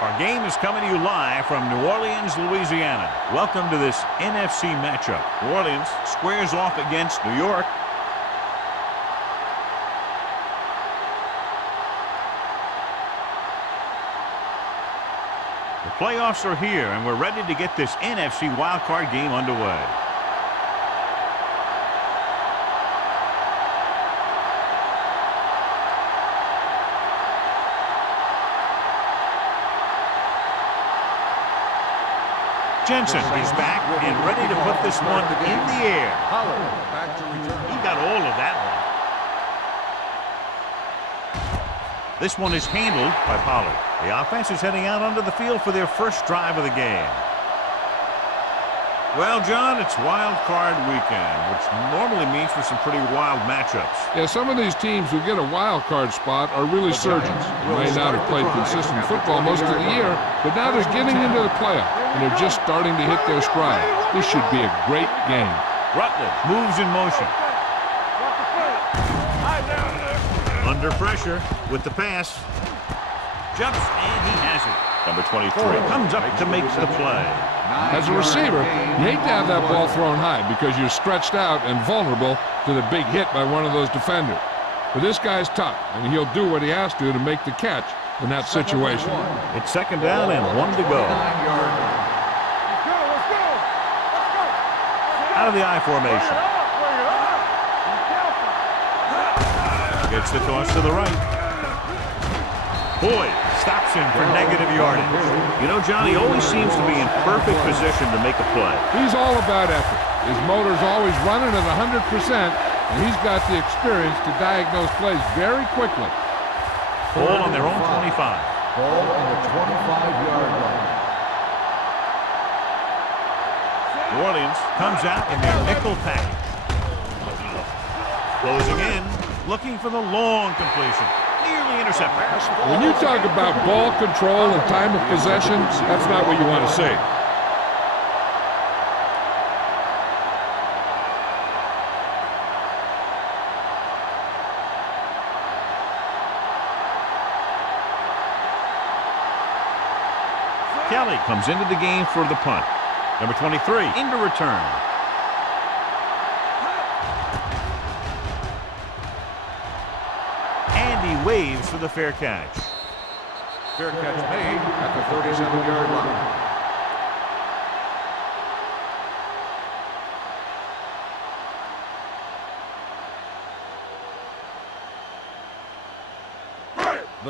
Our game is coming to you live from New Orleans, Louisiana. Welcome to this NFC matchup. New Orleans squares off against New York. The playoffs are here, and we're ready to get this NFC wildcard game underway. Jensen is back and ready to put this one in the air. He got all of that one. This one is handled by Pollard. The offense is heading out onto the field for their first drive of the game. Well, John, it's wild card weekend, which normally means for some pretty wild matchups. Yeah, some of these teams who get a wild card spot are really surgeons. They may not have played consistent football most of the year, but now they're getting into the playoff, and they're just starting to hit their stride. This should be a great game. Rutledge moves in motion. Under pressure with the pass. Jumps, and he has it. Number 23 comes up to make the play. As a receiver, you hate to have that ball thrown high because you're stretched out and vulnerable to the big hit by one of those defenders. But this guy's tough, and he'll do what he has to make the catch in that situation. It's second down and 1 to go. Out of the I formation. Gets the toss to the right. Boyd stops him for negative yardage. You know, Johnny always seems to be in perfect position to make a play. He's all about effort. His motor's always running at 100%, and he's got the experience to diagnose plays very quickly. Ball on their own 25. Ball on the 25-yard line. New Orleans comes out in their nickel package. Closing in, looking for the long completion. Nearly intercepted. When you talk about ball control and time of possession, that's not what you want to see. Kelly comes into the game for the punt. Number 23 into return. Waves for the fair catch. Fair catch made at the 37-yard line.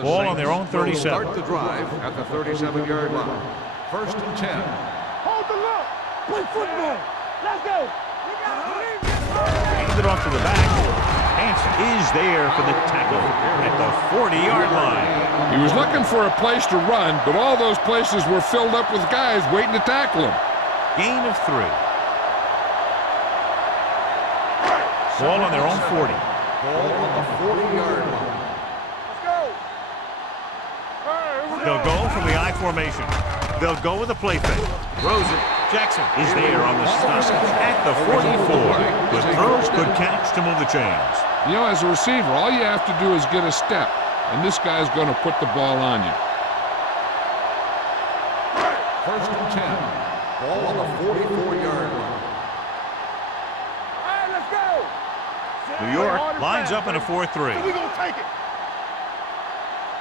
Ball on their own 37. Start the drive at the 37-yard line. First and 10. Hold the look. Play football. Let's go. Hands it off to the back. Hanson is there for the tackle at the 40-yard line. He was looking for a place to run, but all those places were filled up with guys waiting to tackle him. Gain of 3. Ball on their own 40. Ball on the 40-yard line. They'll go from the I formation. They'll go with a play fake. Throws it. Jackson is there on the stop at the 44. The throw, good catch to move the chains. You know, as a receiver, all you have to do is get a step, and this guy's going to put the ball on you. First and 10. Ball on the 44-yard line. All right, let's go. New York lines up in a 4-3. We're going to take it.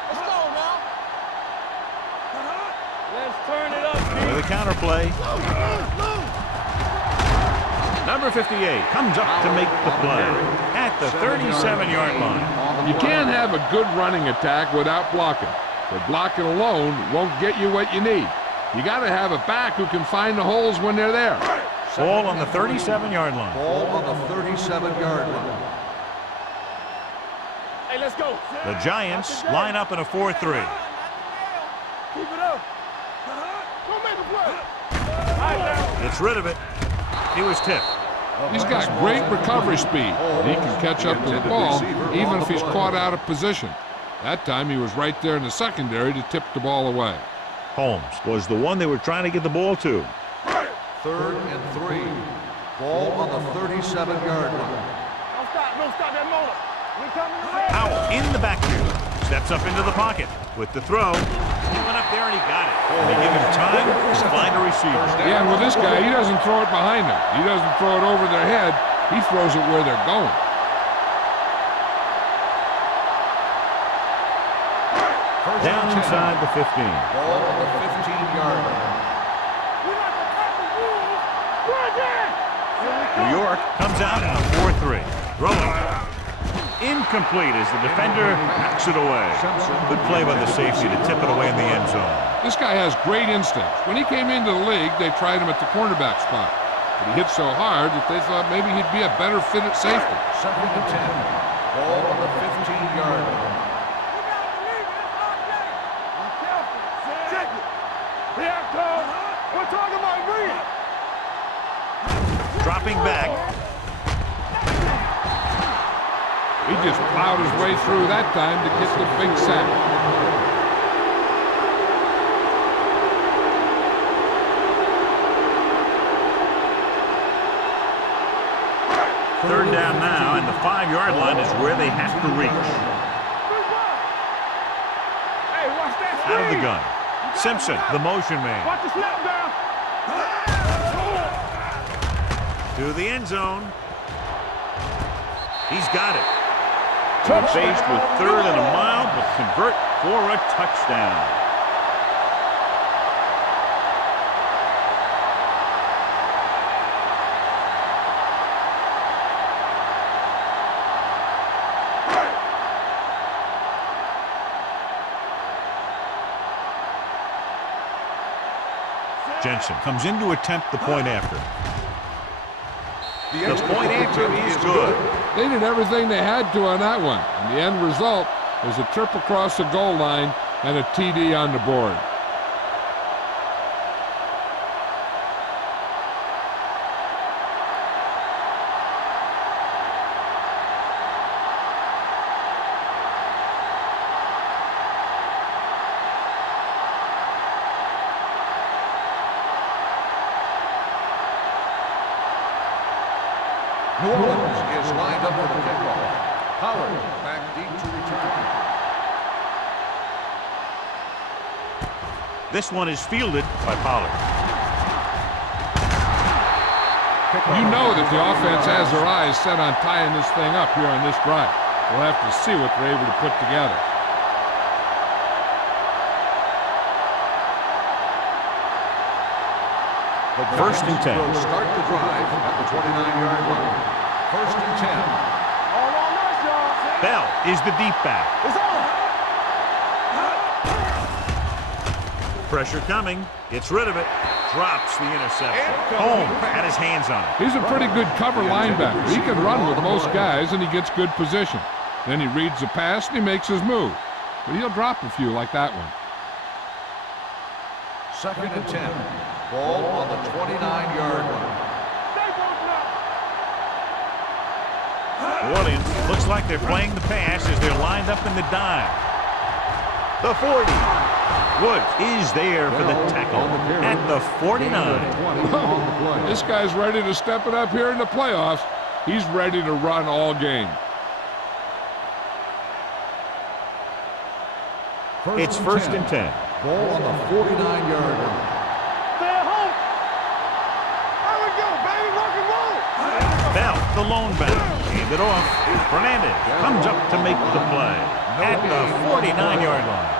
Let's go now. Let's turn it up, With a counter play. Number 58 comes up to make the play at the 37-yard line. You can't have a good running attack without blocking, but blocking alone won't get you what you need. You got to have a back who can find the holes when they're there. Ball on the 37-yard line. Ball on the 37-yard line. Hey, let's go. The Giants line up in a 4-3. Keep it up. Go make a play. Gets rid of it. He was tipped. He's got great recovery speed. He can catch up to the ball even if he's caught out of position. That time he was right there in the secondary to tip the ball away. Holmes was the one they were trying to get the ball to. 3rd and 3. Ball on the 37-yard line. Don't stop that motor. We coming around. Powell In the backfield. Steps up into the pocket with the throw. He went up there and he got it. They give him time to find a receiver. Yeah, and with this guy, he doesn't throw it behind them. He doesn't throw it over their head. He throws it where they're going. Down inside the 15. Ball on the 15-yard line. New York comes out in a 4-3. Rolling. Incomplete as the defender knocks it away. Good play by the safety to tip it away in the end zone. This guy has great instincts. When he came into the league, they tried him at the cornerback spot. But he hit so hard that they thought maybe he'd be a better fit at safety. 2nd and 10. Ball on the 15-yard line. Dropping back. He just plowed his way through that time to get the big sack. Third down now, and the 5-yard line is where they have to reach. Out of the gun. Simpson, the motion man. Watch the snap down. To the end zone. He's got it. Faced with 3rd and a mile, but convert for a touchdown. Jensen comes in to attempt the point after. The point after is good. They did everything they had to on that one. And the end result was a trip across the goal line and a TD on the board. New Orleans is lined up for the kickoff. Howard back deep to return. This one is fielded by Pollard. You know that the offense has their eyes set on tying this thing up here on this drive. We'll have to see what they're able to put together. First and 10. Will start the drive at the 29-yard line. 1st and 10. All on us, y'all. Bell is the deep back. It's on. Pressure coming. Gets rid of it. Drops the interception. Holmes had his hands on it. He's a pretty good cover linebacker. He can run with most guys, and he gets good position. Then he reads the pass, and he makes his move. But he'll drop a few like that one. 2nd and 10. Ball on the 29-yard line. New Orleans looks like they're playing the pass as they're lined up in the dime. The 40. Woods is there for the tackle at the 49. This guy's ready to step it up here in the playoffs. He's ready to run all game. It's 1st and 10. Ball on the 49-yard line. Bell, the lone back, hand it off. Fernandez comes up to make the play at the 49-yard line.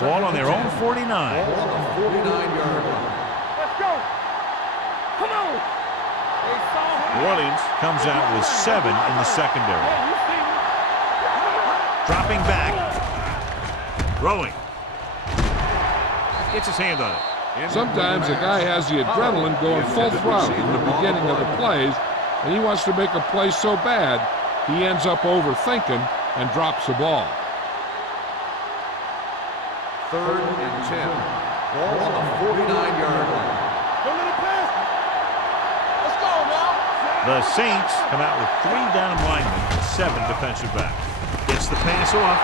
Ball on their own 49. Ball on the 49-yard line. Let's go. Come on. New Orleans comes out with 7 in the secondary. Dropping back. Throwing. Gets his hand on it. Sometimes a guy has the adrenaline going full throttle in the beginning of the plays, and he wants to make a play so bad, he ends up overthinking and drops the ball. 3rd and 10. Ball on the 49-yard line. Don't let it pass. Let's go now. The Saints come out with 3 down linemen and 7 defensive backs. Gets the pass off.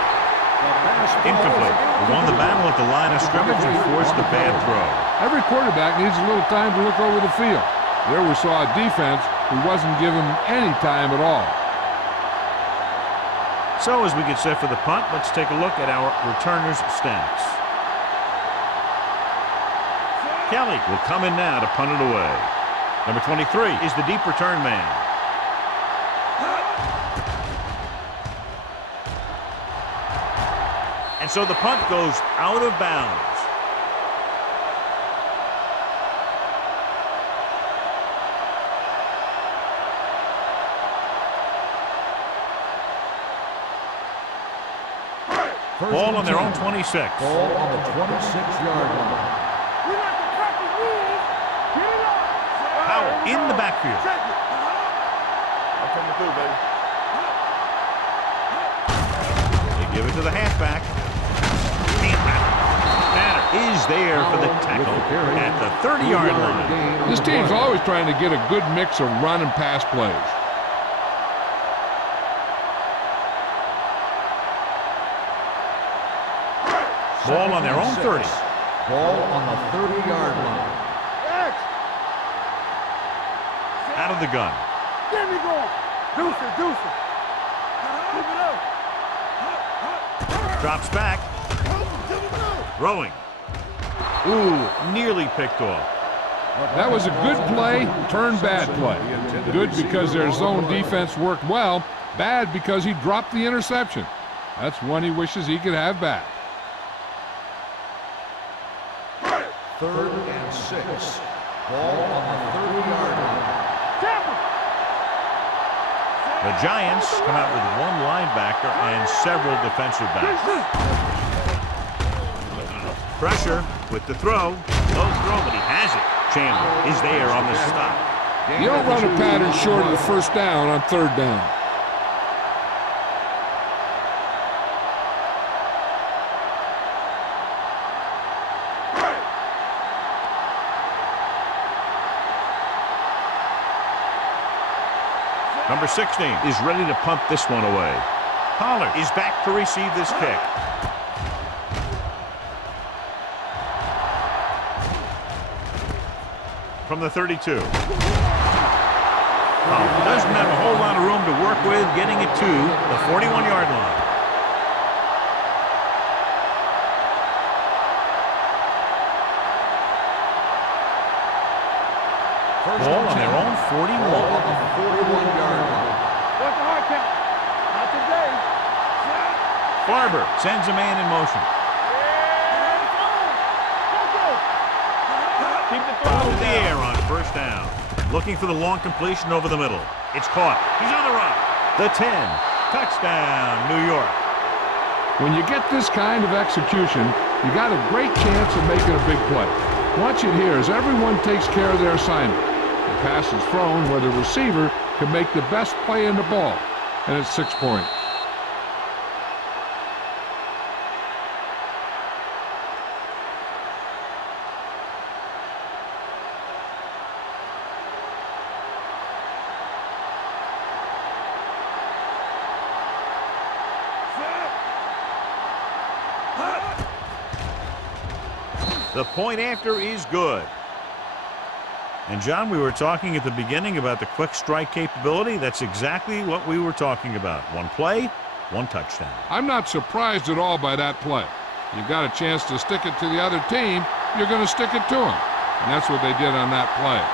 Incomplete. He won the battle at the line of scrimmage and forced a bad throw. Every quarterback needs a little time to look over the field. There we saw a defense who wasn't given any time at all. So as we get set for the punt, let's take a look at our returners' stats. Kelly will come in now to punt it away. Number 23 is the deep return man. And so the punt goes out of bounds. Ball on their own 26. Ball on the 26-yard line. Powell in the backfield. I'm coming through, baby. They give it to the halfback. Banner is there for the tackle at the 30-yard line. This team's always trying to get a good mix of run and pass plays. Ball on their own 30. Ball on the 30-yard line. Out of the gun. Get me going. Deuce it. Keep it up. Drops back. Throwing. Ooh, nearly picked off. That was a good play, turned bad play. Good because their zone defense worked well. Bad because he dropped the interception. That's one he wishes he could have back. 3rd and 6. Ball on the 30-yard line. The Giants come out with one linebacker and several defensive backs. Pressure with the throw. Low throw, but he has it. Chandler is there on the stop. You don't run a pattern short of the first down on 3rd down. Number 16 is ready to punt this one away. Pollard is back to receive this kick. From the 32. Doesn't have a whole lot of room to work with, getting it to the 41-yard line. Ball on their own 41. Ball on the 41-yard line. What's the hard count? Not today. Barber sends a man in motion. Keep the Out throw of the air on 1st down. Looking for the long completion over the middle. It's caught. He's on the run. The 10. Touchdown, New York. When you get this kind of execution, you got a great chance of making a big play. Watch it here as everyone takes care of their assignment. The pass is thrown where the receiver can make the best play in the ball, and it's 6 points. The point after is good. And John, we were talking at the beginning about the quick strike capability. That's exactly what we were talking about. One play, one touchdown. I'm not surprised at all by that play. You've got a chance to stick it to the other team, you're going to stick it to them. And that's what they did on that play.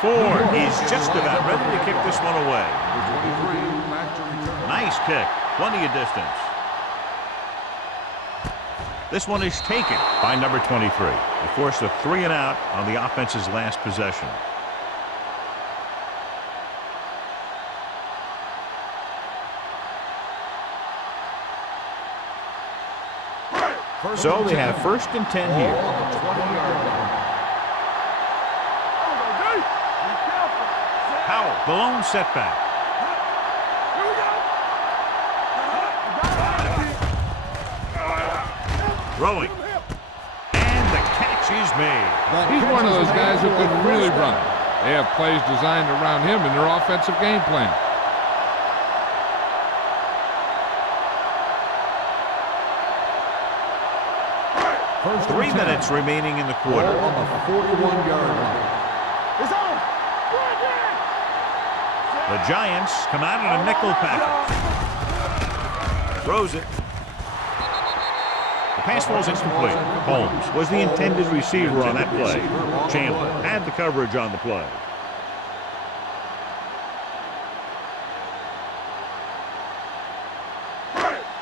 Ford is just about ready to kick this one away. Number 23, back to return. Nice kick. Plenty of distance. This one is taken by number 23. They forced a 3 and out on the offense's last possession. So they have 1st and 10 here. Ball on the 20-yard line. Powell, the lone setback. Throwing. is made. He's one of those guys who can really run. They have plays designed around him in their offensive game plan. First 3 minutes remaining in the quarter. Ball on the 41-yard line. It's on. The Giants come out in a nickel package. Throws it. The pass falls incomplete. Holmes was the intended receiver on that play. Chandler had the coverage on the play.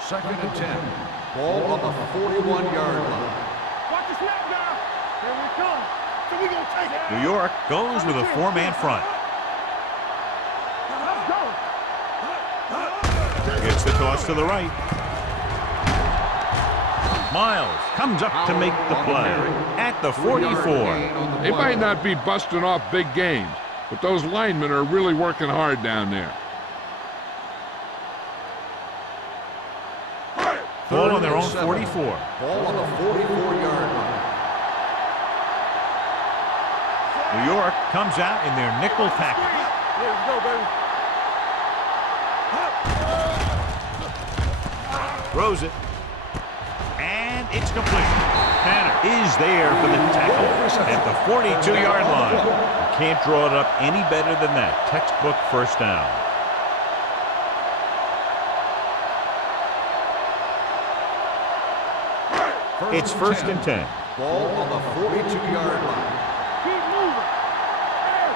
Second and 10. Ball on the 41-yard line. Watch the snap down. Here we come. So we gonna take it. New York goes with a 4-man front. Let's go. Gets the toss to the right. Miles comes up to make the play at the 44. They might not be busting off big games, but those linemen are really working hard down there. Ball on their own 44. Ball on the 44-yard line. New York comes out in their nickel package. Here we go, baby. Throws it. And it's complete. Tanner is there for the tackle at the 42-yard line. You can't draw it up any better than that. Textbook first down. It's first and 10. Ball on the 42-yard line. Keep moving. Hey,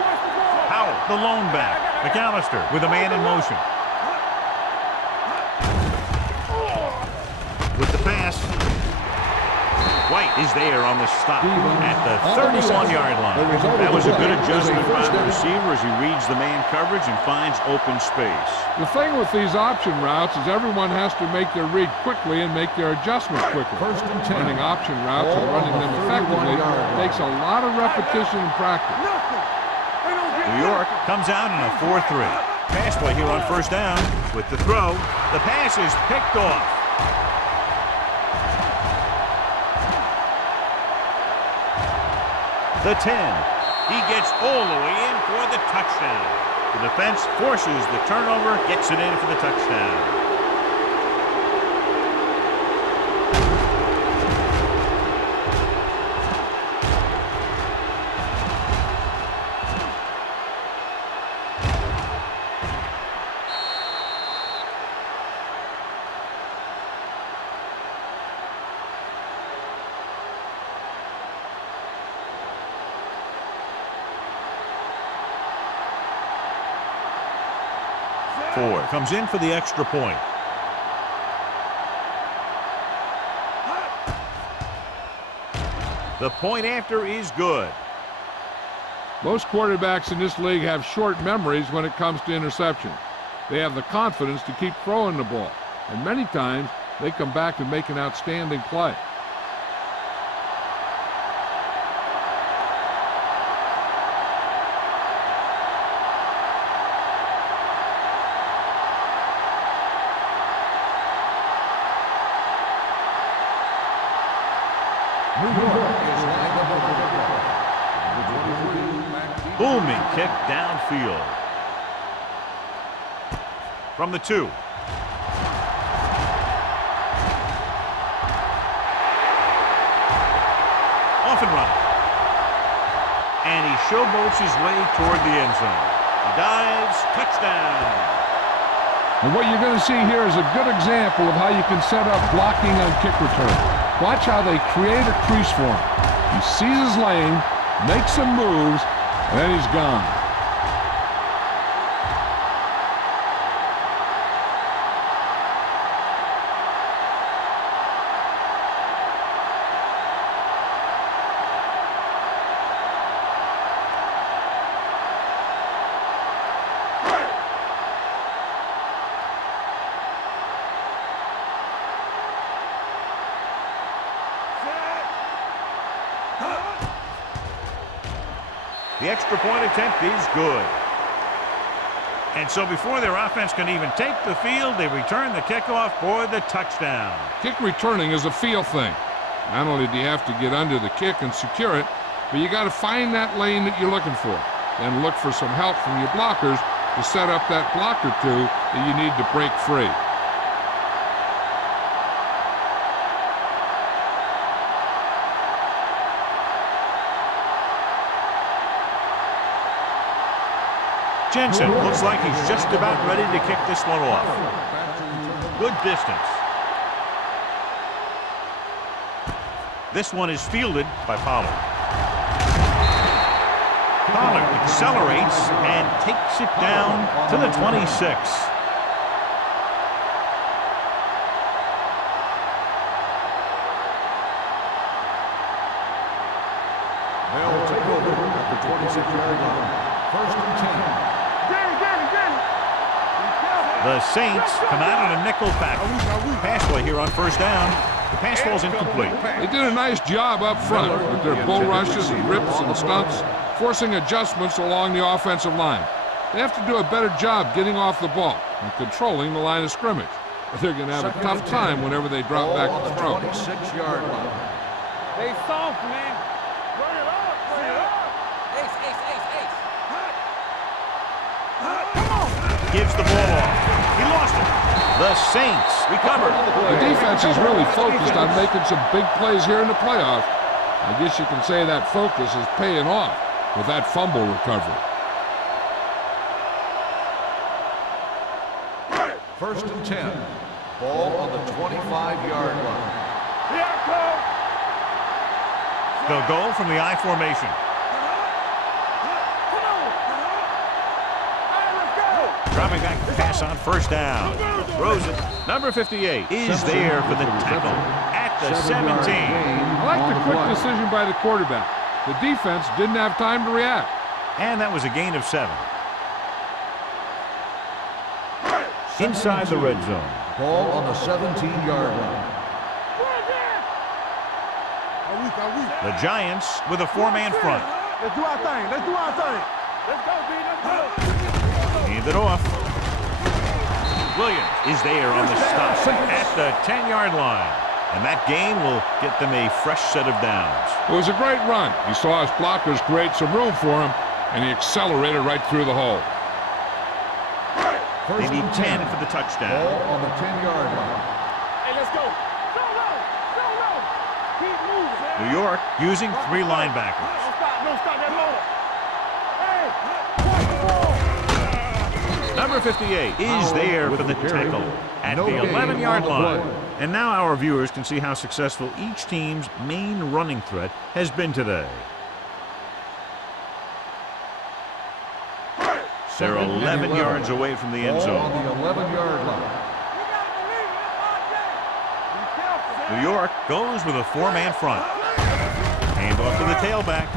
watch the ball. Howell, the lone back. McAllister with a man in motion. With the pass. White is there on the stop at the 31-yard line. That was a good adjustment by the receiver as he reads the man coverage and finds open space. The thing with these option routes is everyone has to make their read quickly and make their adjustments quickly. First and 10. Running option routes and running them effectively takes a lot of repetition and practice. Nothing. They don't get New York comes out in a 4-3. Pass play here on first down with the throw. The pass is picked off. The 10. He gets all the way in for the touchdown. The defense forces the turnover, gets it in for the touchdown. Ford comes in for the extra point. The point after is good. Most quarterbacks in this league have short memories when it comes to interception. They have the confidence to keep throwing the ball, and many times they come back and make an outstanding play. Booming kick downfield. From the 2. Off and running. And he showboats his way toward the end zone. He dives, touchdown. And what you're going to see here is a good example of how you can set up blocking on kick return. Watch how they create a crease for him. He sees his lane, makes some moves, and then he's gone. The extra point attempt is good. And so before their offense can even take the field, they return the kickoff for the touchdown. Kick returning is a feel thing. Not only do you have to get under the kick and secure it, but you got to find that lane that you're looking for. Then look for some help from your blockers to set up that block or two that you need to break free. Jensen looks like he's just about ready to kick this one off. Good distance. This one is fielded by Pollard. Pollard accelerates and takes it down to the 26. They'll take over at the 26-yard line. First and 10. The Saints come out in a nickel package. Pass play here on first down. The pass falls incomplete. They did a nice job up front with their bull rushes and rips and stunts, forcing adjustments along the offensive line. They have to do a better job getting off the ball and controlling the line of scrimmage. But they're going to have a tough time whenever they drop back to throw. 26-yard line. They soft, man. Bring it up, bring it up. Ace. Gives the ball off. He lost it. The Saints recover. The defense is really focused on making some big plays here in the playoffs. I guess you can say that focus is paying off with that fumble recovery. First and 10. Ball on the 25-yard line. Here it comes. They'll go from the I formation. Dropping back the pass on first down. Throws it. Number 58 is there for the tackle at the 17. I like the quick decision by the quarterback. The defense didn't have time to react. And that was a gain of 7. Inside the red zone. Ball on the 17-yard line. The Giants with a 4-man front. Let's do our thing. Let's do our thing. Let's go, B. Let's go. Hand it off. Williams is there on the stop at the 10-yard line. And that gain will get them a fresh set of downs. It was a great run. He saw his blockers create some room for him, and he accelerated right through the hole. They need 10 for the touchdown. Ball on the 10-yard line. Hey, let's go. Go low. Go low. Keep moving, man. New York using 3 linebackers. Don't stop that motor. Hey, Number 58 is there for the tackle at the 11-yard line. And now our viewers can see how successful each team's main running threat has been today. They're 11 yards away from the end zone. On the 11-yard line. New York goes with a 4-man front. Hand off to the tailback.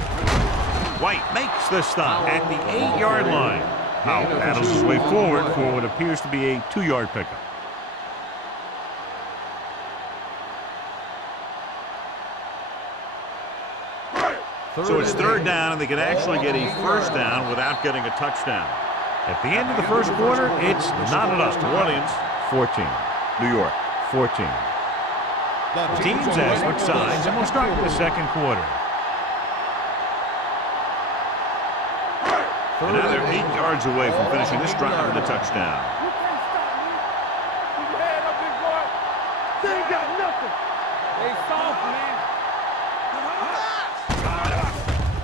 White makes the stop at the 8-yard line. Powell battles his way forward for what appears to be a 2-yard pickup. So it's third down, and they can actually get a first down without getting a touchdown. At the end of the first quarter, it's not enough. New Orleans, 14. New York, 14. The teams have switched sides, and we'll start with the second quarter. And now they're 8 yards away from finishing this drive with a touchdown. you can't stop me. Keep your head up, big boy. They ain't got nothing. They soft, man.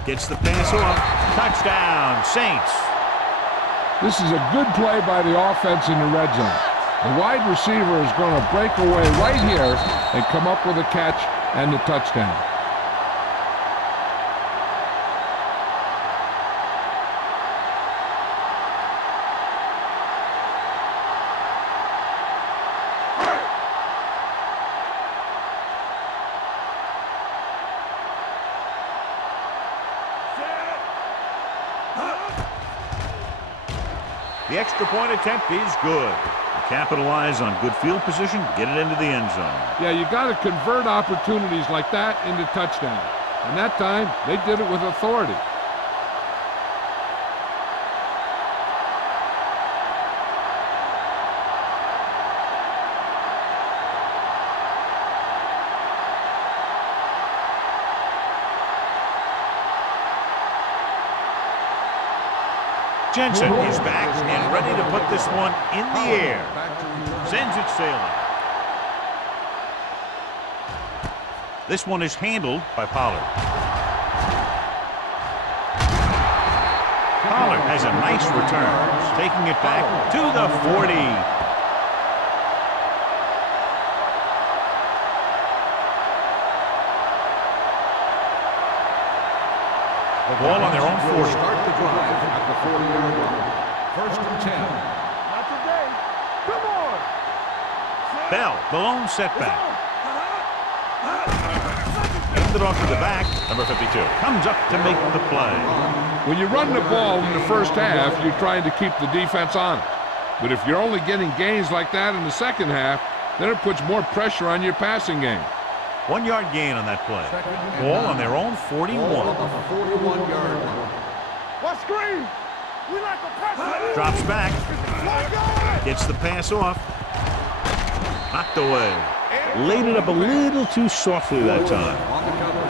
Gets the pass off. Touchdown, Saints. This is a good play by the offense in the red zone. The wide receiver is going to break away right here and come up with a catch and the touchdown. The extra point attempt is good. They capitalize on good field position, get it into the end zone. Yeah, you got to convert opportunities like that into touchdowns. And that time, they did it with authority. Jensen is back and ready to put this one in the air. Sends it sailing. This one is handled by Pollard. Pollard has a nice return, taking it back to the 40. The ball on their own 40. Start the drive at the 40-yard line. First and 10. Not today. Come on. Bell, the lone setback. Handed off to the back. Number 52 comes up to make the play. When you run the ball in the first half, you're trying to keep the defense honest. But if you're only getting gains like that in the second half, then it puts more pressure on your passing game. 1 yard gain on that play. Ball on their own 41. Ball on the 41-yard line. What screen? We like a pressure. Drops back. Gets the pass off. Knocked away. Laid it up a little too softly that time. On the cover.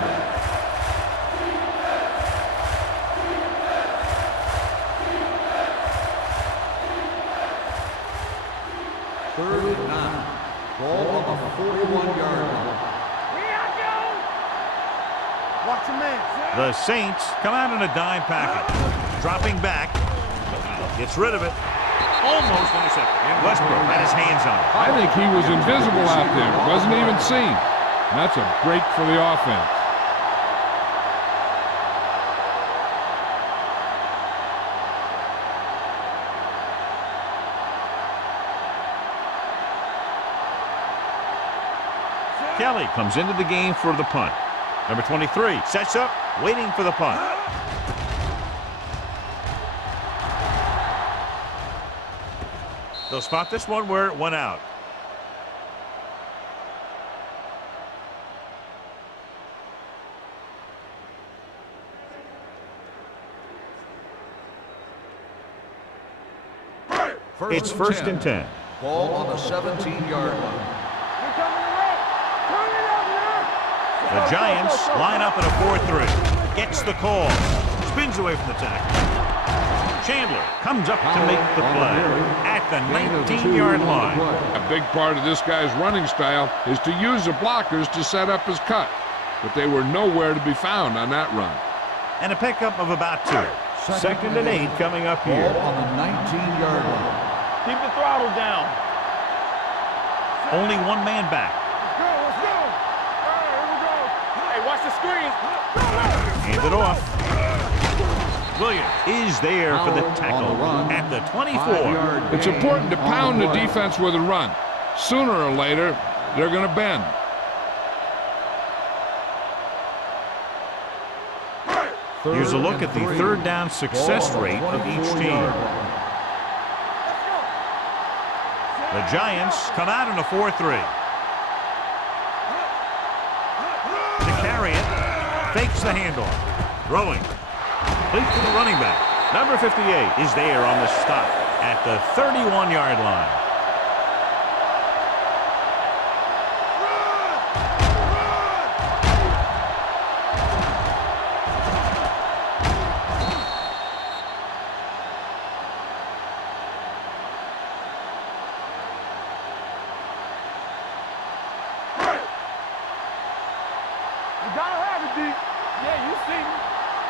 Third and 9. Ball on the 41-yard line. Watch your man. The Saints come out in a dime package. Dropping back. Gets rid of it. Almost intercepted. Westbrook had his hands on it. I think he was invisible out there. Wasn't even seen. And that's a break for the offense. Kelly comes into the game for the punt. Number 23 sets up, waiting for the punt. They'll spot this one where it went out. It's first and 10. Ball on the 17-yard line. The Giants line up in a 4-3. Gets the call. Spins away from the tackle. Chandler comes up to make the play at the 19-yard line. A big part of this guy's running style is to use the blockers to set up his cut. But they were nowhere to be found on that run. And a pickup of about 2. Second and 8 coming up here. Ball on the 19-yard line. Keep the throttle down. Only one man back. Let's go. All right, here we go. Hey, watch the screen. Hand it off. Williams is there for the tackle at the 24. It's important to pound the defense with a run. Sooner or later, they're going to bend. Here's a look at the third down success rate of each team. The Giants come out in a 4-3. To carry it, fakes the handoff. Throwing. Complete to the running back. Number 58 is there on the stop at the 31-yard line. You gotta have it, D. Yeah, you see me.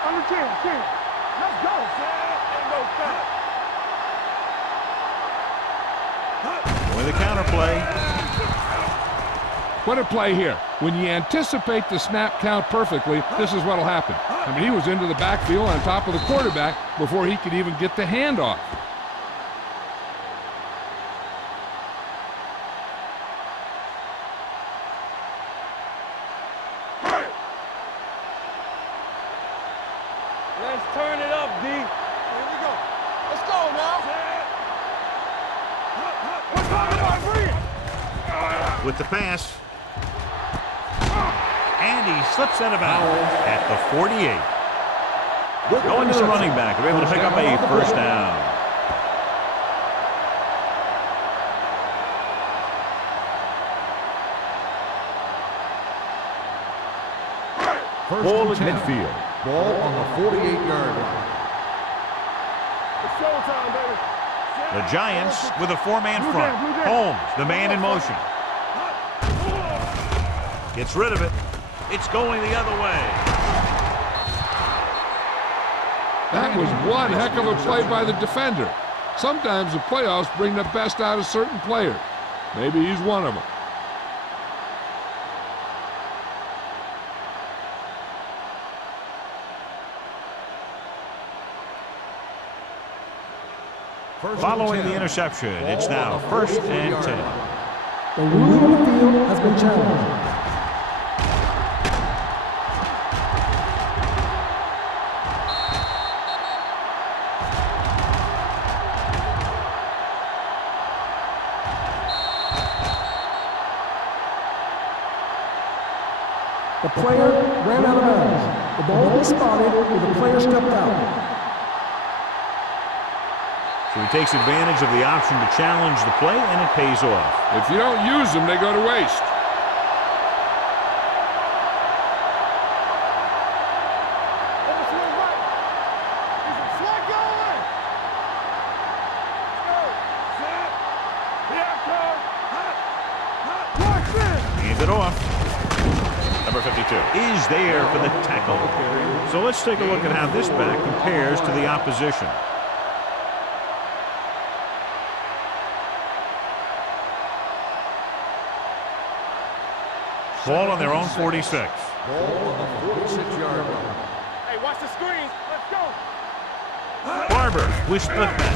Under 10. Let's go, Sam. Ain't no stop. With a counter play. What a play here. When you anticipate the snap count perfectly, this is what'll happen. I mean, he was into the backfield on top of the quarterback before he could even get the handoff. Let's turn it up, D. Here we go. Let's go now. What's talking about free? With the pass. And he slips out of bounds at the 48. Going to the running back. They're able to pick up a first down. Ball at midfield. Ball on the 48-yard line. It's showtime, baby. The Giants with a four-man front. Holmes, the man in motion. Gets rid of it. It's going the other way. That was one heck of a play by the defender. Sometimes the playoffs bring the best out of certain players. Maybe he's one of them. Following the interception, it's now 1st and 10. The ruling on the field has been challenged. The player ran out of bounds. The ball was spotted when the player stepped out. So he takes advantage of the option to challenge the play, and it pays off. If you don't use them, they go to waste. Hands it off. Number 52 is there for the tackle. So let's take a look at how this back compares to the opposition. Ball on their own 46. Ball on the 46-yard line. Hey, watch the screen. Let's go. Barber with split back.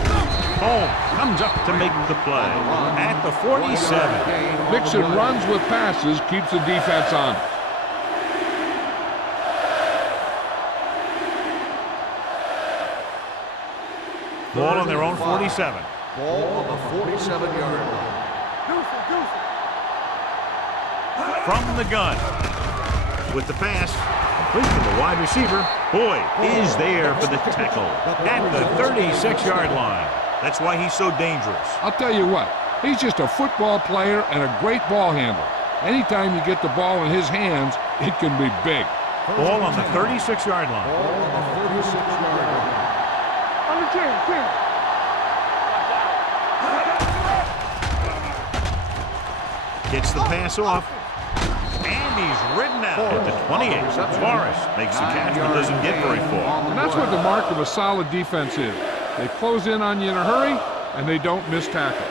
Holmes comes up to make the play at the 47. Mixon runs with passes, keeps the defense on. Ball on their own 47. Ball on the 47-yard line. From the gun. With the pass, complete to the wide receiver. Boyd is there for the tackle at the 36-yard line. That's why he's so dangerous. I'll tell you what, he's just a football player and a great ball handler. Anytime you get the ball in his hands, it can be big. Ball on the 36-yard line. Ball on the 36-yard line. On the 10. Gets the pass off. And he's ridden out at the 28. Forrest makes the catch but doesn't get very far. And that's what the mark of a solid defense is. They close in on you in a hurry, and they don't miss tackle.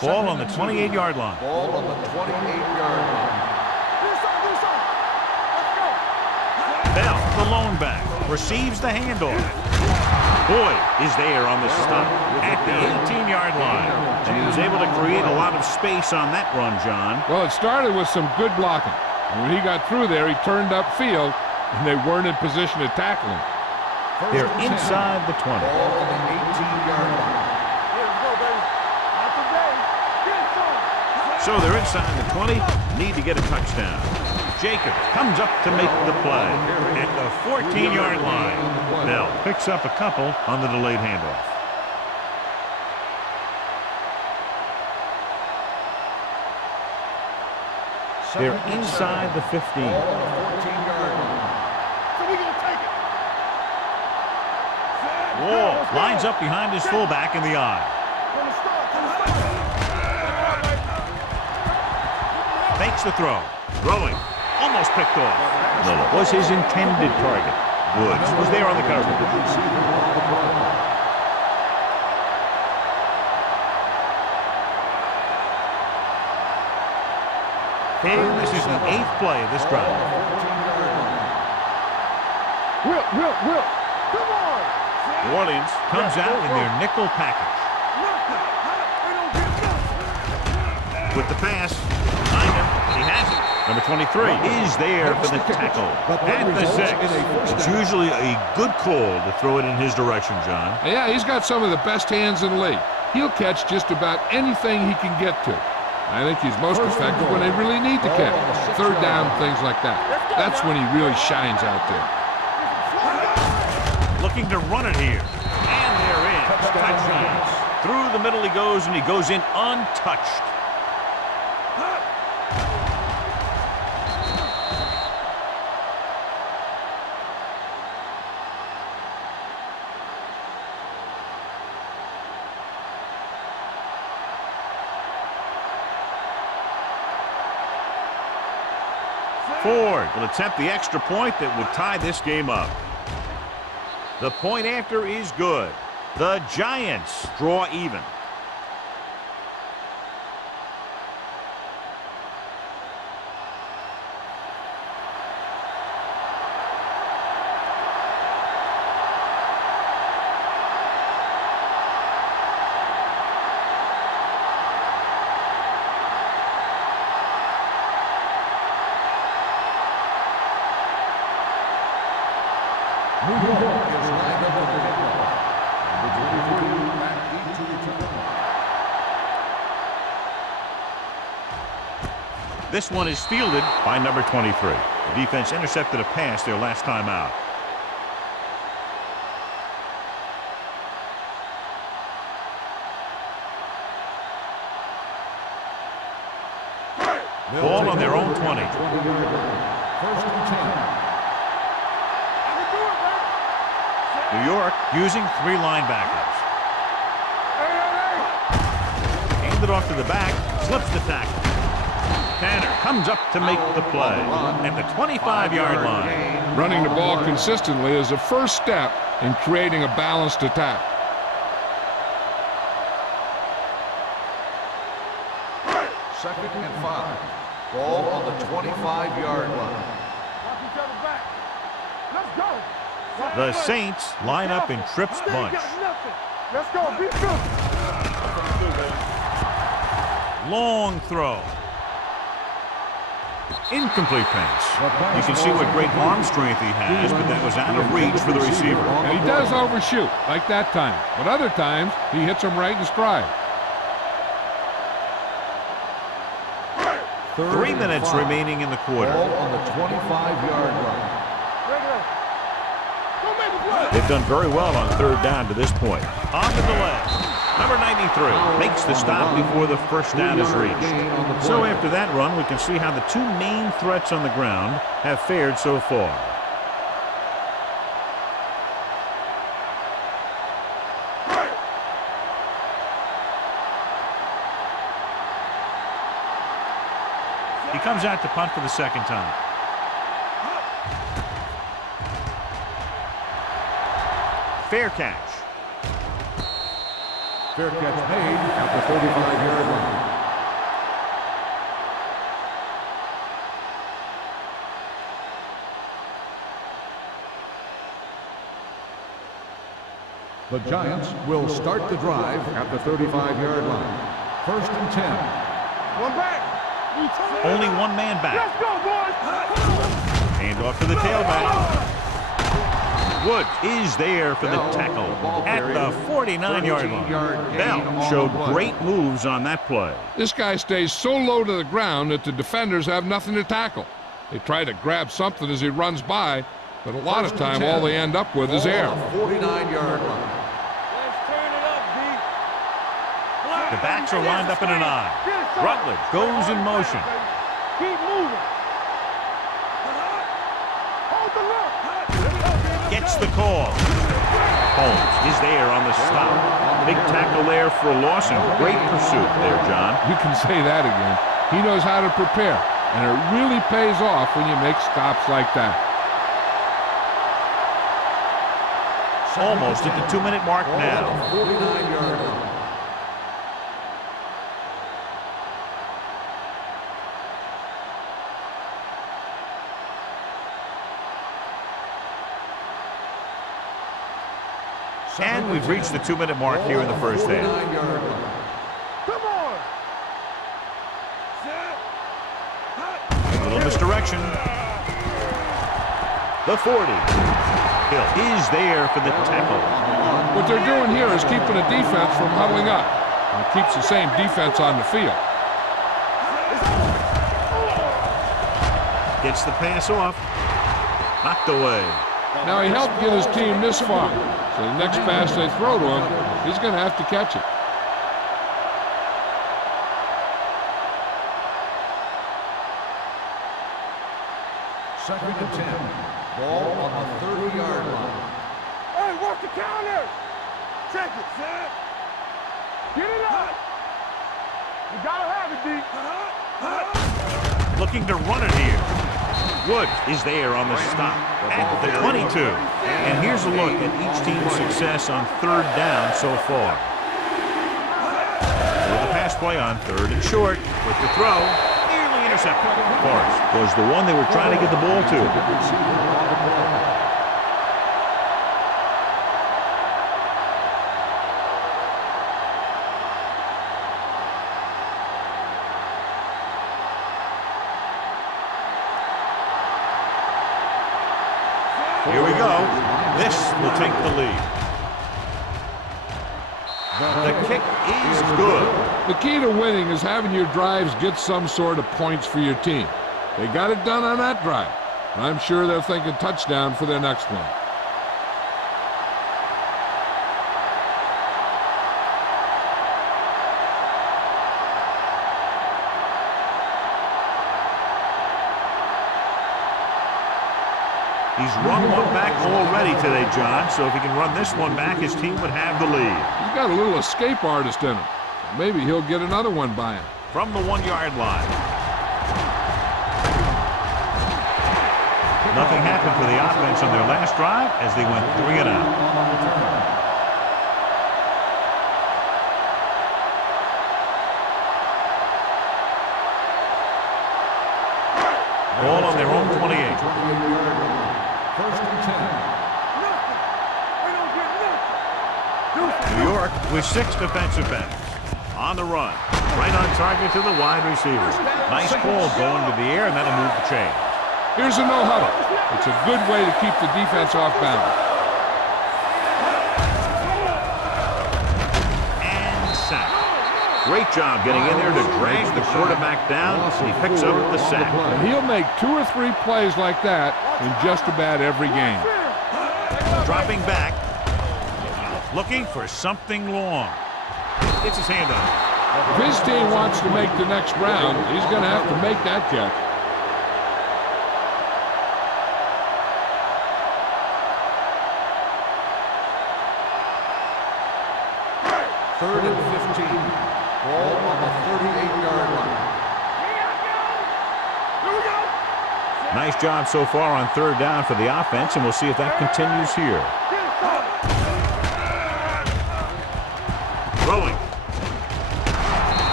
Ball on the 28-yard line. Ball on the 28-yard line. Bell, the lone back, receives the handoff. Boyd is there on the stop at the 18-yard line. And he was able to create a lot of space on that run, John. Well, it started with some good blocking. And when he got through there, he turned upfield, and they weren't in position to tackle him. They're inside the 20. Ball on the 18-yard line. So they're inside the 20, need to get a touchdown. Jacobs comes up to make the play at the 14-yard line. Bell picks up a couple on the delayed handoff. They're inside the 15. Ball on the 14-yard line. Wall lines up behind his fullback in the eye. Makes the throw. Throwing. Almost picked off. Miller was his intended target. Woods was there on the coverage. And this is the 8th play of this drive. Will. Come on. New Orleans comes out in their nickel package. With the pass, behind him, he has it. Number 23 is there for the tackle at the 6. It's usually a good call to throw it in his direction, John. Yeah, he's got some of the best hands in the league. He'll catch just about anything he can get to. I think he's most effective when they really need to catch. Third down, things like that. That's when he really shines out there. Looking to run it here. And they're in. Touchdown. Through the middle he goes, and he goes in untouched. Ford will attempt the extra point that would tie this game up. The point after is good. The Giants draw even. New York is lined up with the kickoff. Number 23, back deep to return. This one is fielded by number 23. The defense intercepted a pass their last time out. Ball on their own 20. 20-yard line. First and 10. New York using 3 linebackers. Handed off to the back, slips the tackle. Tanner comes up to make the play at the 25-yard line. Running the ball consistently is the first step in creating a balanced attack. Second and 5. Ball on the 25-yard line. Watch each other back. Let's go. The Saints line up in Tripp's bunch. Let's go. Be good. Long throw. Incomplete pass. You can see what great arm strength he has, but that was out of reach for the receiver. And he does overshoot, like that time. But other times, he hits him right in stride. 3 minutes remaining in the quarter. Ball on the 25-yard line. They've done very well on third down to this point. On to the left. Number 93 makes the stop before the first down is reached. So after that run, we can see how the 2 main threats on the ground have fared so far. He comes out to punt for the second time. Fair catch. Fair catch made at the 35-yard line. The Giants will start the drive at the 35-yard line. First and 10. One back. Only 1 man back. Let's go, boys. Hand off to the tailback. Woods is there for the tackle at the 49-yard line. Bell showed great moves on that play. This guy stays so low to the ground that the defenders have nothing to tackle. They try to grab something as he runs by, but a lot of time all they end up with is air. 49-yard line. Let's turn it up, D. The backs are lined up in an I. Rutledge goes in motion. Keep moving. Hold the look. Gets the call. Holmes is there on the stop. Big tackle there for a loss and great pursuit there, John. You can say that again. He knows how to prepare, and it really pays off when you make stops like that. Almost at the 2-minute mark now. 49-yard line. And we've reached the 2-minute mark here in the first half. Come on. A little misdirection. The 40. Hill is there for the tackle. What they're doing here is keeping the defense from huddling up. And it keeps the same defense on the field. Gets the pass off. Knocked away. Now, he helped get his team this far. So the next pass they throw to him, he's going to have to catch it. Second and 10. Ball on the 30-yard line. Hey, watch the counter. Check it, son. Get it up. You gotta have it, D. Looking to run it here. Woods is there on the stop at the 22. And here's a look at each team's success on third down so far. With the pass play on third and short, with the throw, nearly intercepted. Forrest was the one they were trying to get the ball to. Here we go. This will take the lead. The kick is good. The key to winning is having your drives get some sort of points for your team. They got it done on that drive. I'm sure they're thinking touchdown for their next one. He's run one back already today, John, so if he can run this one back, his team would have the lead. He's got a little escape artist in him. Maybe he'll get another one by him. From the 1-yard line. Nothing happened for the offense on their last drive as they went 3 and out. Ball on their own 28. First and 10. New York with 6 defensive backs. On the run. Right on target to the wide receiver. Nice ball going to the air, and that'll move the chain. Here's a no-huddle. It's a good way to keep the defense off balance. And sack. Great job getting in there to drag the quarterback down. He picks up the sack. And he'll make 2 or 3 plays like that in just about every game. Dropping back. Looking for something long. Gets his hand on it. If his team wants to make the next round, he's going to have to make that catch. Third and 15. Ball on the 38-yard line. Nice job so far on third down for the offense, and we'll see if that continues here. Throwing.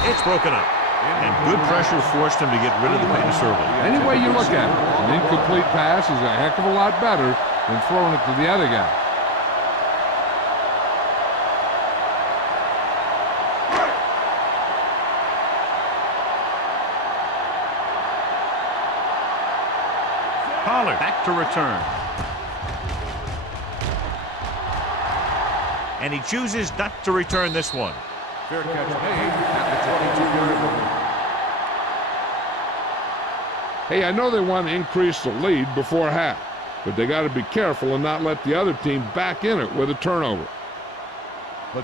It's broken up. And good pressure forced him to get rid of the pass early. Any way you look at it, an incomplete pass is a heck of a lot better than throwing it to the other guy. Pollard back to return. And he chooses not to return this one. Fair catch made at the 22-yard line. Hey, I know they want to increase the lead before half, but they got to be careful and not let the other team back in it with a turnover.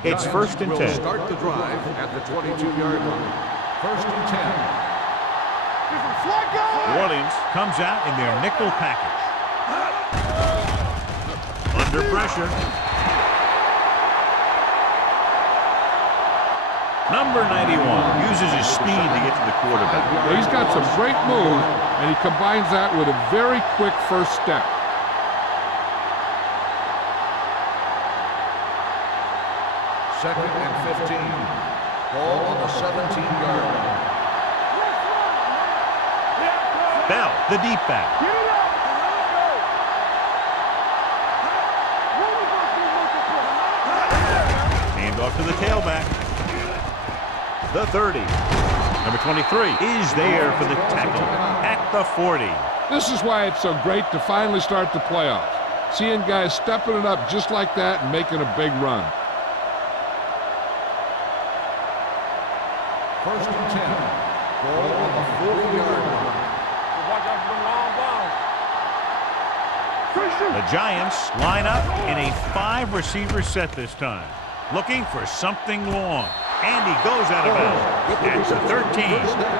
It's first and 10. Start the drive at the 22-yard line. First and 10. New Orleans comes out in their nickel package. Under pressure. Number 91 uses his speed to get to the quarterback. Well, he's got some great moves, and he combines that with a very quick first step. Second and 15. Ball on the 17-yard line. Bell, the deep back. Hand off to the tailback. The 30. Number 23 is there for the tackle at the 40. This is why it's so great to finally start the playoffs. Seeing guys stepping it up just like that and making a big run. First and 10. Ball on the 40-yard line. The Giants line up in a 5-receiver set this time. Looking for something long. And he goes out of bounds at the 13.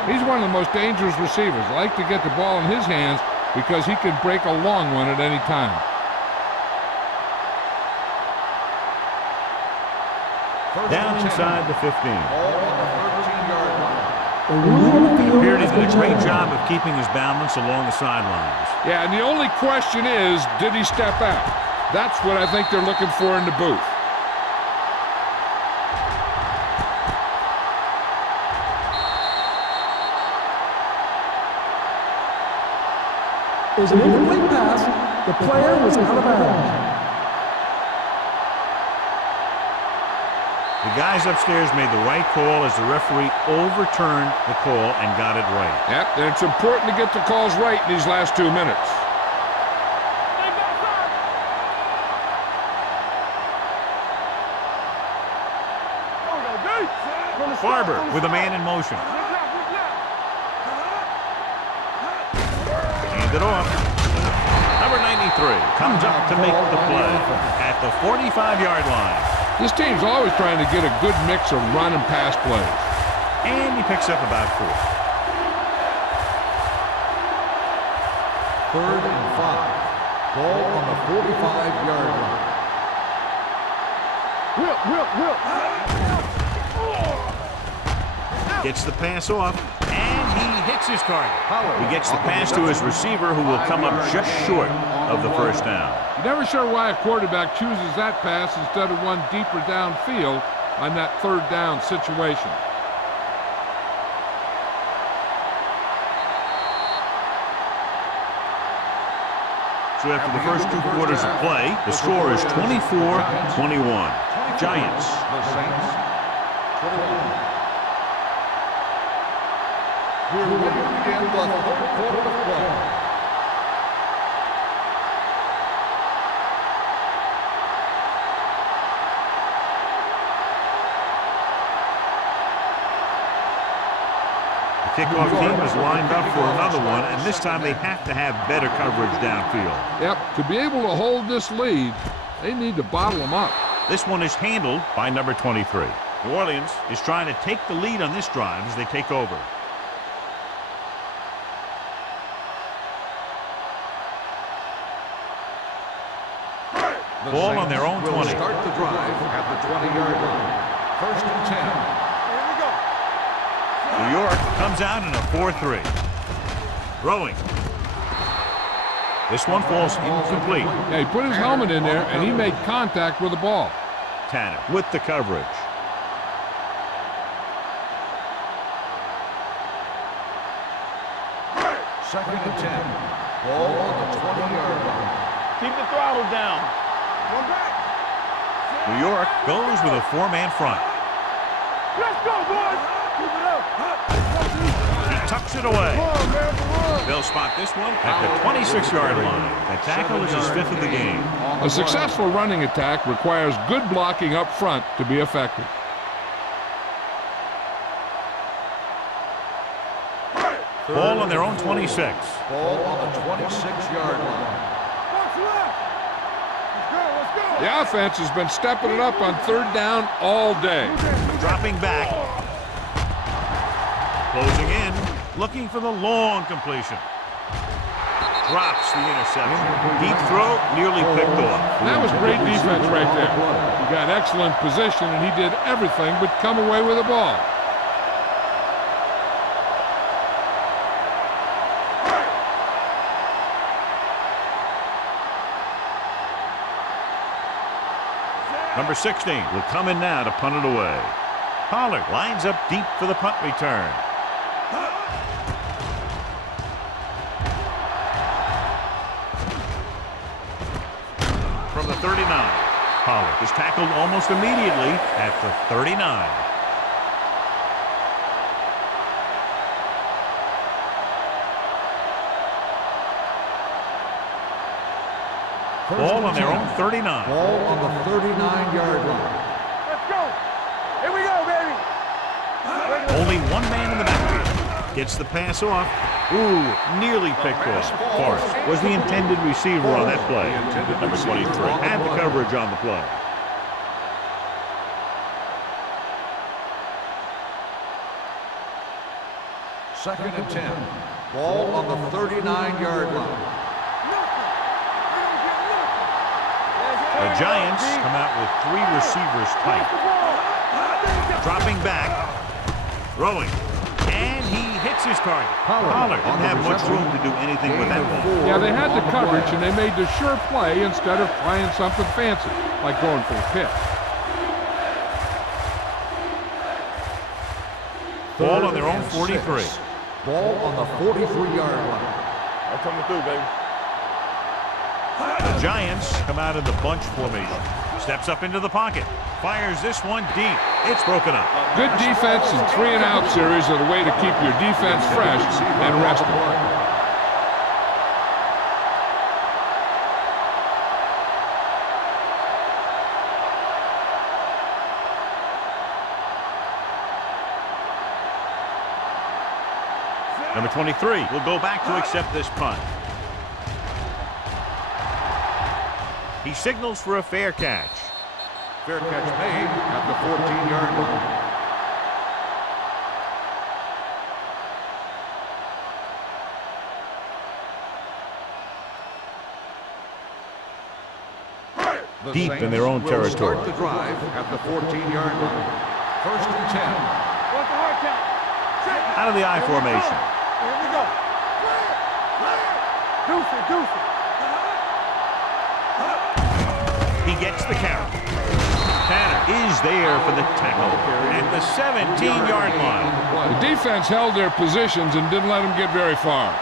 He's one of the most dangerous receivers. I like to get the ball in his hands because he can break a long one at any time. Down inside the 15. Ball on the 13-yard line. The ruling on the field Appeared has he did been a great changed. job of keeping his balance along the sidelines. Yeah, and the only question is, did he step out? That's what I think they're looking for in the booth. It was an incomplete pass. The player was out of bounds. The guys upstairs made the right call as the referee overturned the call and got it right. Yep, and it's important to get the calls right in these last 2 minutes. Barber with a man in motion. Hand it off. Number 93 comes up to make the play at the 45-yard line. This team's always trying to get a good mix of run and pass plays. And he picks up about 4. 3rd and 5. Ball on the 45-yard line. Gets the pass off, and he hits his target. He gets the pass to his receiver, who will come up just short of the first down. You're never sure why a quarterback chooses that pass instead of one deeper downfield on that 3rd down situation. So after the first 2 quarters of play, the score is 24-21. Giants. The Saints. 21. We're ready to begin the 3rd quarter of play. The kickoff team is lined up for another one, and this time they have to have better coverage downfield. Yep, to be able to hold this lead, they need to bottle them up. This one is handled by number 23. New Orleans is trying to take the lead on this drive as they take over. Ball on their own 20. Start the drive at the 20-yard line. 1st and 10. New York comes out in a 4-3. Throwing. This one falls incomplete. Yeah, he put his helmet in there, and he made contact with the ball. Tanner with the coverage. Second and 10. Ball on the 20-yard line. Keep the throttle down. One back. New York goes with a 4-man front. Let's go, boys. Keep it up. He tucks it away. Come on, man, come on. They'll spot this one at the 26-yard line. The tackle is his 5th of the game. A successful running attack requires good blocking up front to be effective. Ball on their own 26. Ball on the 26-yard line. What's left? Let's go, let's go. The offense has been stepping it up on 3rd down all day. Dropping back. Closing in. Looking for the long completion. Drops the interception. Deep throw, nearly picked off. That was great defense right there. He got excellent position, and he did everything but come away with the ball. Number 16 will come in now to punt it away. Pollard lines up deep for the punt return. From the 39, Pollard is tackled almost immediately at the 39. Ball on their own 39. Ball on the 39-yard line. Let's go. Here we go, baby. Only 1 man in the backfield. Gets the pass off. Ooh, nearly picked off. Forrest was the intended receiver on that play. Number 23 had the coverage on the play. Second and 10. Ball on the 39-yard line. The Giants come out with 3 receivers tight. Dropping back. Throwing. And hits his target. Pollard didn't have much room to do anything with that ball. Yeah, they had the coverage, and they made the sure play instead of trying something fancy, like going for a pitch. Ball on their own 43. Ball on the 43-yard line. I'm coming through, baby. The Giants come out in the bunch formation. Steps up into the pocket. Fires this one deep. It's broken up. Good defense and 3-and-out series are the way to keep your defense fresh and rested. Number 23 will go back to accept this punt. He signals for a fair catch. Fair catch made at the 14-yard line. Deep in their own territory. Start the drive at the 14-yard line. 1st and 10. What's the hard count? Out of the I formation. Here we go. Deuce it, deuce it. He gets the carry. Tanner is there for the tackle at the 17-yard line. The defense held their positions and didn't let them get very far.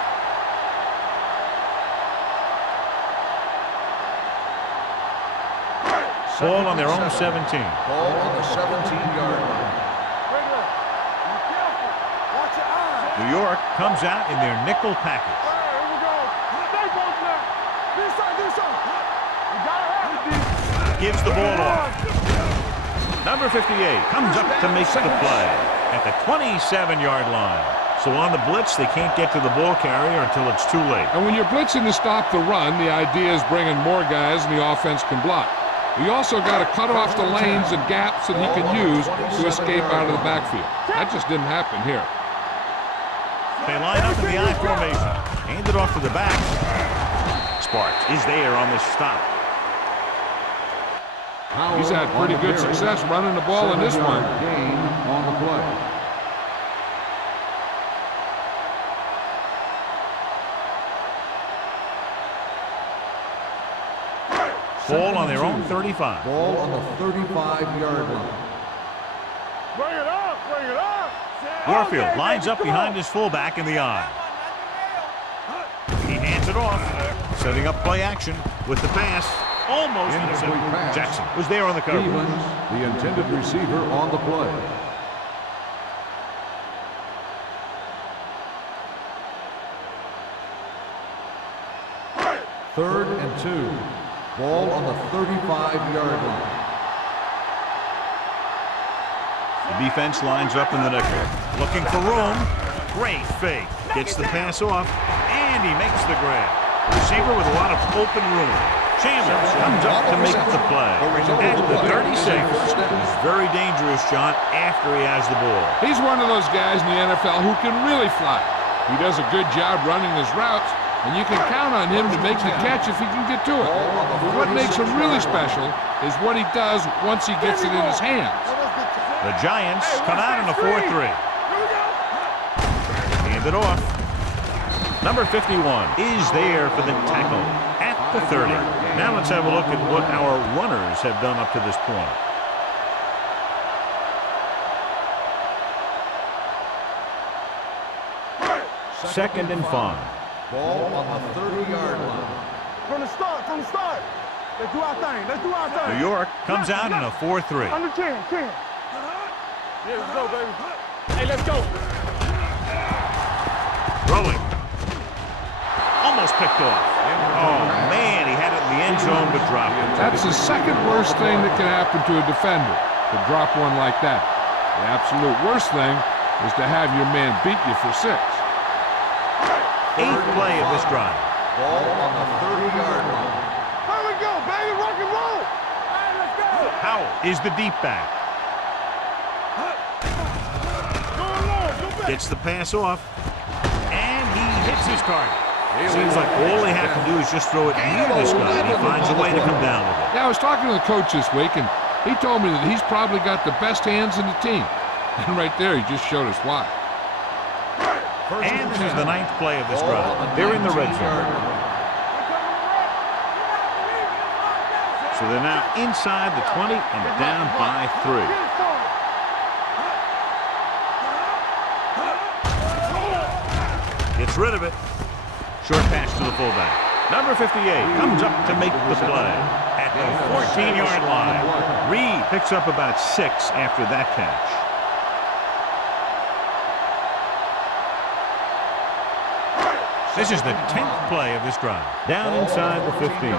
Ball on their own 17. Ball on the 17-yard line. Regular. Be careful. Watch your eyes. New York comes out in their nickel package. All right, here we go. Stay close now. This side, this side. You gotta have it, D. Gives the ball off. Number 58 comes up to make the play at the 27-yard line. So on the blitz, they can't get to the ball carrier until it's too late. And when you're blitzing to stop the run, the idea is bringing more guys and the offense can block. You also got to cut off the lanes and gaps that he can use to escape out of the backfield. That just didn't happen here. They line up in the I formation. Hand it off to the back. Sparks is there on the stop. He's had pretty good success running the ball in this one. Gain on the play. Ball on their own 35. Ball on the 35-yard line. Bring it up, bring it up. Warfield lines up behind his fullback in the I. He hands it off, setting up play action with the pass. Almost intercepted. Jackson was there on the cover. Stevens, the intended receiver, on the play. Third and 2. Ball on the 35-yard line. The defense lines up in the nickel. Looking for room. Great fake. Gets the pass off, and he makes the grab. The receiver with a lot of open room. Chambers comes up to make the play. At the 36. He's very dangerous, John, after he has the ball. He's one of those guys in the NFL who can really fly. He does a good job running his routes, and you can count on him to make the catch if he can get to it. But what makes him really special is what he does once he gets it in his hands. The Giants come out in a 4-3. Hand it off. Number 51 is there for the tackle at the 30. Now let's have a look at what our runners have done up to this point. Second and 5. Ball on the 30-yard line. From the start, from the start. Let's do our thing, let's do our thing. New York comes out in a 4-3. Under 10, 10. Yeah, let's go, baby. Hey, let's go. Rolling. Almost picked off. Oh, man, he had it in the end zone but dropped it. That's the second worst thing that can happen to a defender, to drop one like that. The absolute worst thing is to have your man beat you for 6. 8th play of this drive. Ball on the 30-yard line. Here we go, baby, rock and roll. All right, let's go. Howell is the deep back. Go along, go back. Gets the pass off, and he hits his target. Seems like all they have to do is just throw it near this guy, and he finds a way to come down with it. Yeah, I was talking to the coach this week, and he told me that he's probably got the best hands in the team. And right there, he just showed us why. And this is the 9th play of this drive. They're in the red zone. So they're now inside the 20 and down by 3. Gets rid of it. Short pass to the fullback. Number 58 comes up to make the play at the 14-yard line. Reed picks up about 6 after that catch. This is the 10th play of this drive. Down inside the 15.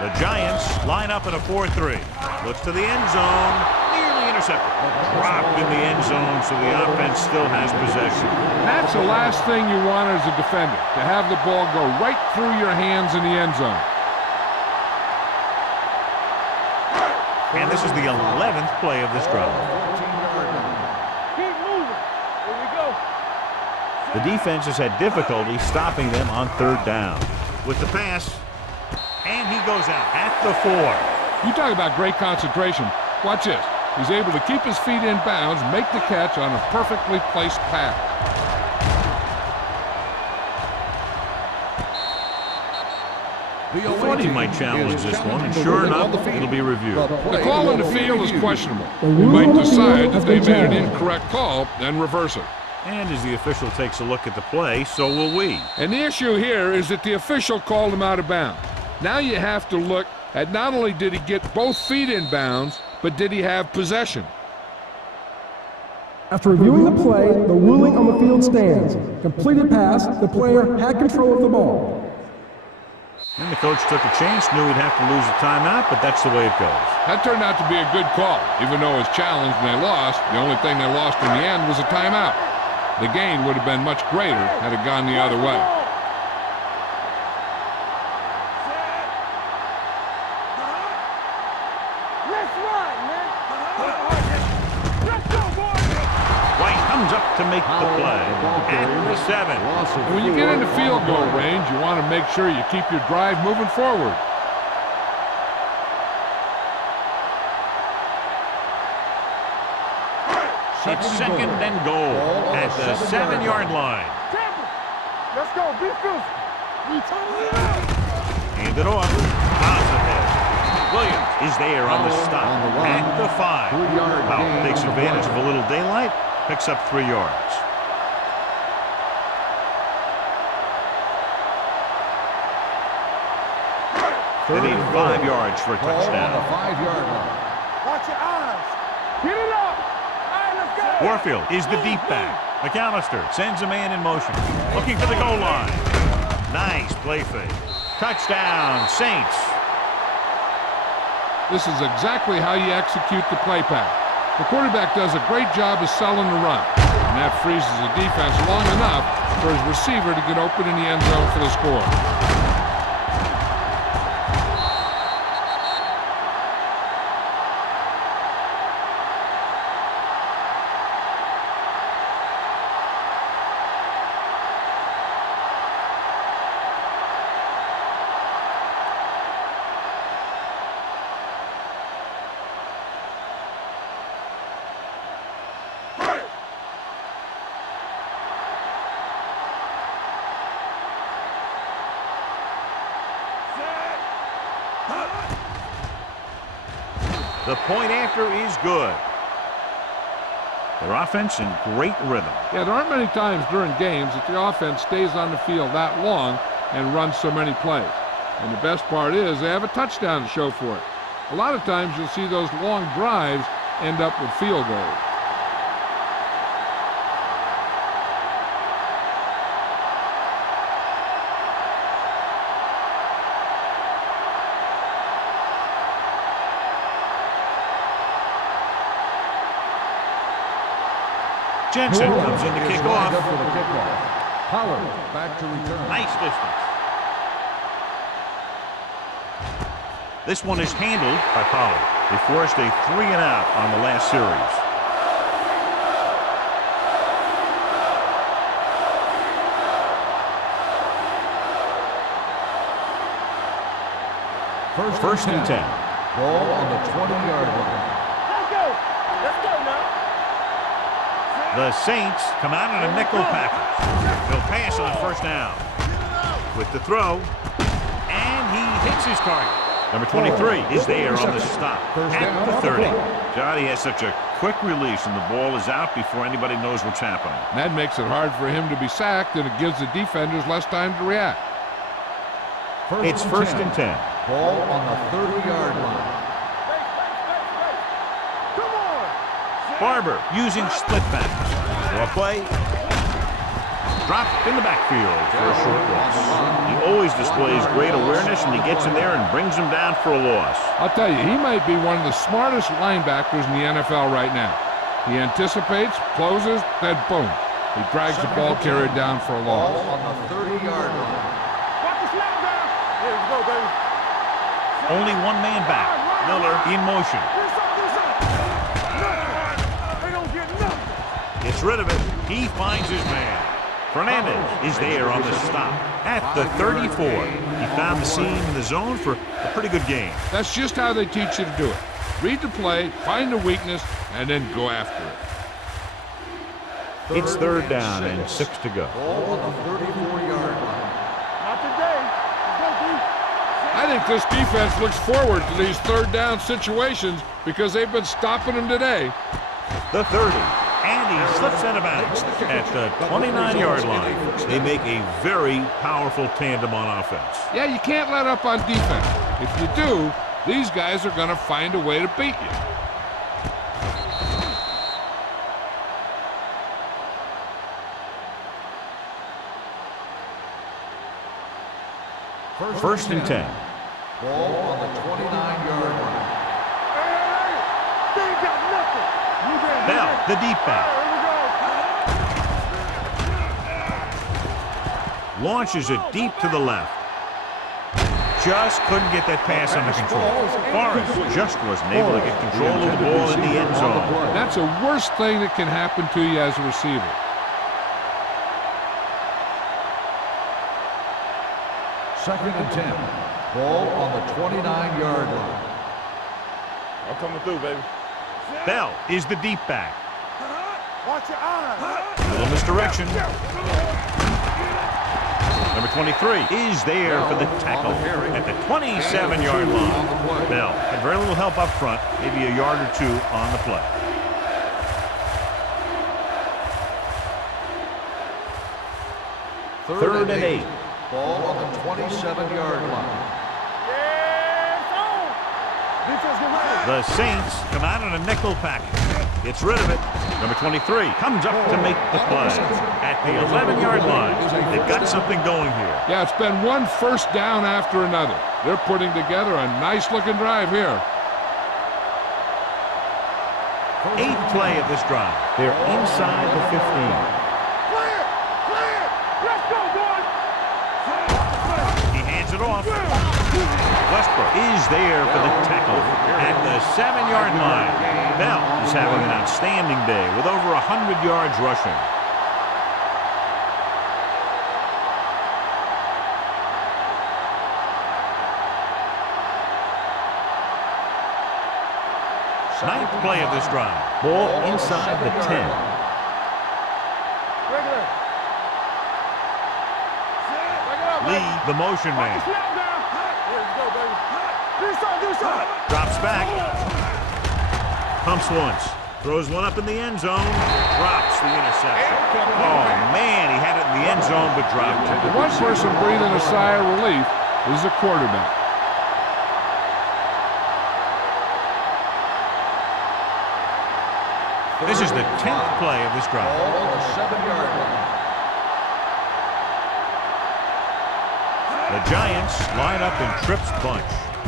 The Giants line up in a 4-3. Looks to the end zone. Nearly intercepted. Dropped in the end zone, so the offense still has possession. That's the last thing you want as a defender, to have the ball go right through your hands in the end zone. And this is the 11th play of this drive. Keep moving. Here we go. The defense has had difficulty stopping them on 3rd down. With the pass, and he goes out at the 4. You talk about great concentration. Watch this. He's able to keep his feet in bounds, make the catch on a perfectly placed pass. I thought he might challenge this one, and sure enough, it'll be reviewed. The call on the field is questionable. We might decide that they made an incorrect call and reverse it. And as the official takes a look at the play, so will we. And the issue here is that the official called him out of bounds. Now you have to look at not only did he get both feet in bounds, but did he have possession? After reviewing the play, the ruling on the field stands. Completed pass, the player had control of the ball. And the coach took a chance, knew he'd have to lose a timeout, but that's the way it goes. That turned out to be a good call. Even though it was challenged and they lost, the only thing they lost in the end was a timeout. The gain would have been much greater had it gone the other way. To make the play at the 7. And when you get into field goal range, you want to make sure you keep your drive moving forward. It's 2nd and goal at the 7-yard line. Let's go, be physical. Hand it off. Positive. Williams is there on the stop at the 5. Powell takes advantage of a little daylight. Picks up 3 yards. They need 5 yards for a touchdown. On the 5-yard line. Watch your eyes. Get it up. All right, let's go. Warfield is the deep back. McAllister sends a man in motion. Looking for the goal line. Nice play fake. Touchdown, Saints. This is exactly how you execute the play pass. The quarterback does a great job of selling the run, and that freezes the defense long enough for his receiver to get open in the end zone for the score. The point after is good. Their offense in great rhythm. Yeah, there aren't many times during games that the offense stays on the field that long and runs so many plays. And the best part is they have a touchdown to show for it. A lot of times you'll see those long drives end up with field goals. Jensen comes in to kick off. Pollard back to return. Nice distance. This one is handled by Pollard. They forced a 3-and-out on the last series. First and 10. Ball on the 20-yard line. Let's go. Let's go now. The Saints come out in a nickel package. They'll pass on first down. With the throw, and he hits his target. Number 23 is there on the stop at the 30. Johnny has such a quick release, and the ball is out before anybody knows what's happening. That makes it hard for him to be sacked, and it gives the defenders less time to react. It's first and 10. Ball on the 30-yard line. Come on. Barber using split backs. Draw play. Dropped in the backfield for a short loss. He always displays great awareness, and he gets in there and brings him down for a loss. I'll tell you, he might be one of the smartest linebackers in the NFL right now. He anticipates, closes, then boom. He drags the ball carrier down for a loss. Ball on the 30-yard line. Watch the snap down. Here we go, baby. Only one man back. Miller in motion. They don't get nothing. Gets rid of it. He finds his man. Fernandez is there on the stop at the 34. He found the seam in the zone for a pretty good game. That's just how they teach you to do it. Read the play, find the weakness, and then go after it. It's third down and 6 to go. Ball on the 34-yard line. Not today. I think this defense looks forward to these third down situations because they've been stopping them today. The 30. And he slips out of bounds at the 29-yard line. They make a very powerful tandem on offense. Yeah, you can't let up on defense. If you do, these guys are going to find a way to beat you. First and 10. Ball on the 29-yard line. They ain't got nothing. Bell, the deep back. Launches it deep to the left. Just couldn't get that pass under control. Forrest just wasn't able to get control of the ball in the end zone. That's the worst thing that can happen to you as a receiver. Second and 10. Ball on the 29-yard line. I'm coming through, baby. Bell is the deep back. Watch your eyes. Little misdirection. Number 23 is there for the tackle at the 27-yard line. Bell had very little help up front, maybe a yard or two on the play. Third and 8. Ball on the 27-yard line. The Saints come out in a nickel package. Gets rid of it. Number 23 comes up to make the play at the 11-yard line. They've got something going here. Yeah, it's been one first down after another. They're putting together a nice-looking drive here. 8th play of this drive. They're inside the 15. Clear! Clear! Let's go, boys! He hands it off. Westbrook is there for the tackle at the 7-yard line. Bell is having an outstanding day with over 100 yards rushing. Ninth play of this drive. Ball inside the 10. Regular. Lee, the motion man. Drops back. Pumps once. Throws one up in the end zone. Drops the interception. Oh, man, he had it in the end zone, but dropped it. The one person breathing a sigh of relief is the quarterback. This is the 10th play of this drive. Ball on the 7-yard line. The Giants line up in trips bunch.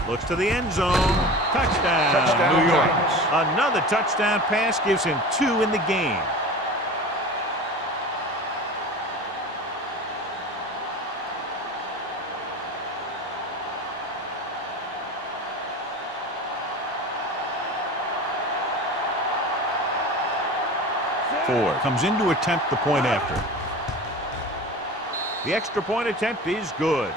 Looks to the end zone. Touchdown, New York. Another touchdown pass gives him 2 in the game. Ford comes in to attempt the point after. The extra point attempt is good.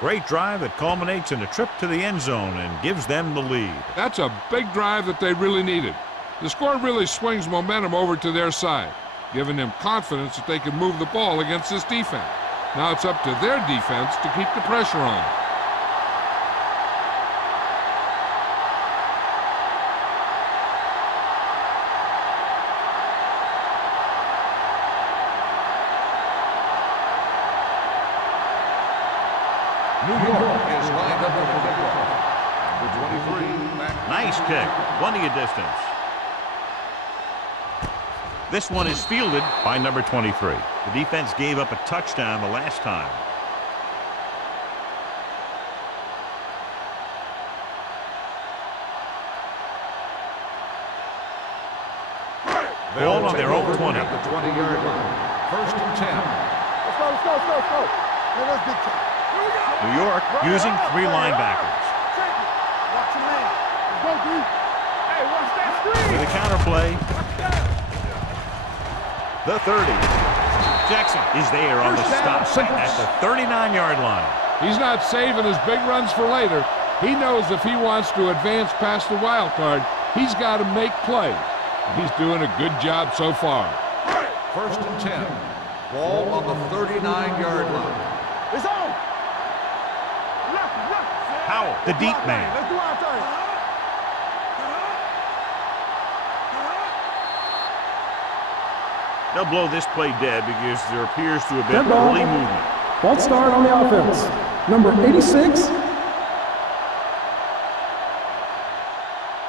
Great drive that culminates in a trip to the end zone and gives them the lead. That's a big drive that they really needed. The score really swings momentum over to their side, giving them confidence that they can move the ball against this defense. Now it's up to their defense to keep the pressure on. New York is lined up for the kickoff. Number 23, back. Nice kick. Plenty of distance. This one is fielded by number 23. The defense gave up a touchdown the last time. Ball on their own 20. At the 20-yard line. First and 10. Let's go. Man, that's big time. Here we go. New York using 3 linebackers. Check it. Watch your man. Let's go, D. Hey, watch that screen. With a counter play. The 30. Jackson is there on the stop at the 39-yard line. He's not saving his big runs for later. He knows if he wants to advance past the wild card, he's got to make plays. He's doing a good job so far. First and 10. Ball on the 39-yard line. It's on. Howell, the deep man. Let's do our thing. They'll blow this play dead because there appears to have been Dead ball. early movement. False start on the offense. Number 86.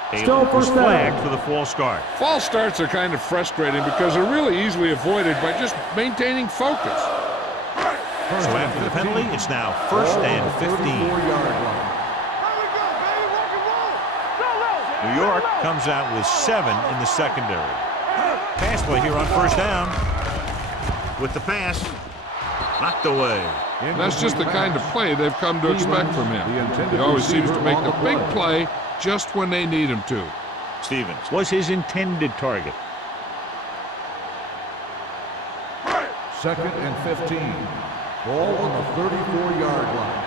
Still Taylor was first down. flagged for the false start. False starts are kind of frustrating because they're really easily avoided by just maintaining focus. So after the penalty, it's now first and 15. 34-yard line. New York comes out with 7 in the secondary. Pass play here on first down. With the pass, knocked away. That's just the kind of play they've come to expect from him. He always seems to make the big play just when they need him to. Stevens was his intended target. Second and 15. Ball on the 34-yard line.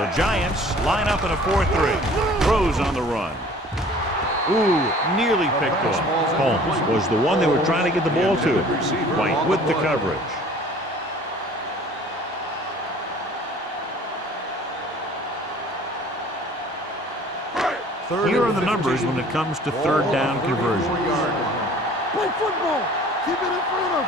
The Giants line up in a 4-3. Throws on the run. Ooh, nearly picked off. Holmes was the one they were trying to get the ball to. White with the coverage. Here are the numbers when it comes to third down conversions. Play football. Keep it in front of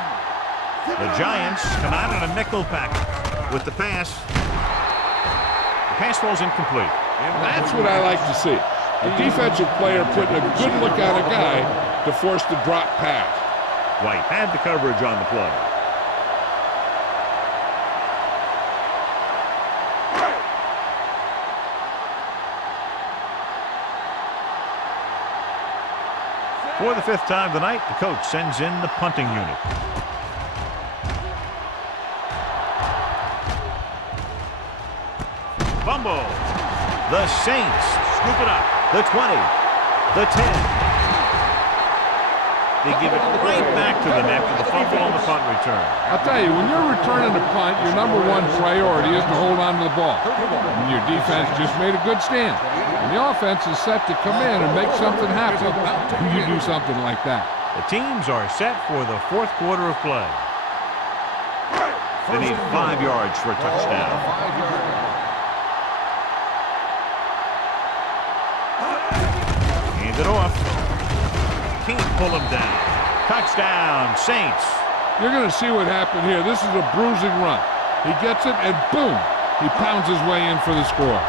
you. The Giants come out in a nickel package with the pass. The pass falls incomplete. That's what I like to see. A defensive player putting a good look at a guy to force the drop pass. White had the coverage on the play. For the 5th time tonight, the coach sends in the punting unit. Fumble. The Saints scoop it up. The 20. The 10. They give it right back to them after the fumble on the punt return. I'll tell you, when you're returning a punt, your number one priority is to hold on to the ball. And your defense just made a good stand. And the offense is set to come in and make something happen when you do something like that. The teams are set for the 4th quarter of play. They need 5 yards for a touchdown. Hand it off. Can't pull him down. Touchdown, Saints. You're going to see what happened here. This is a bruising run. He gets it, and boom, he pounds his way in for the score.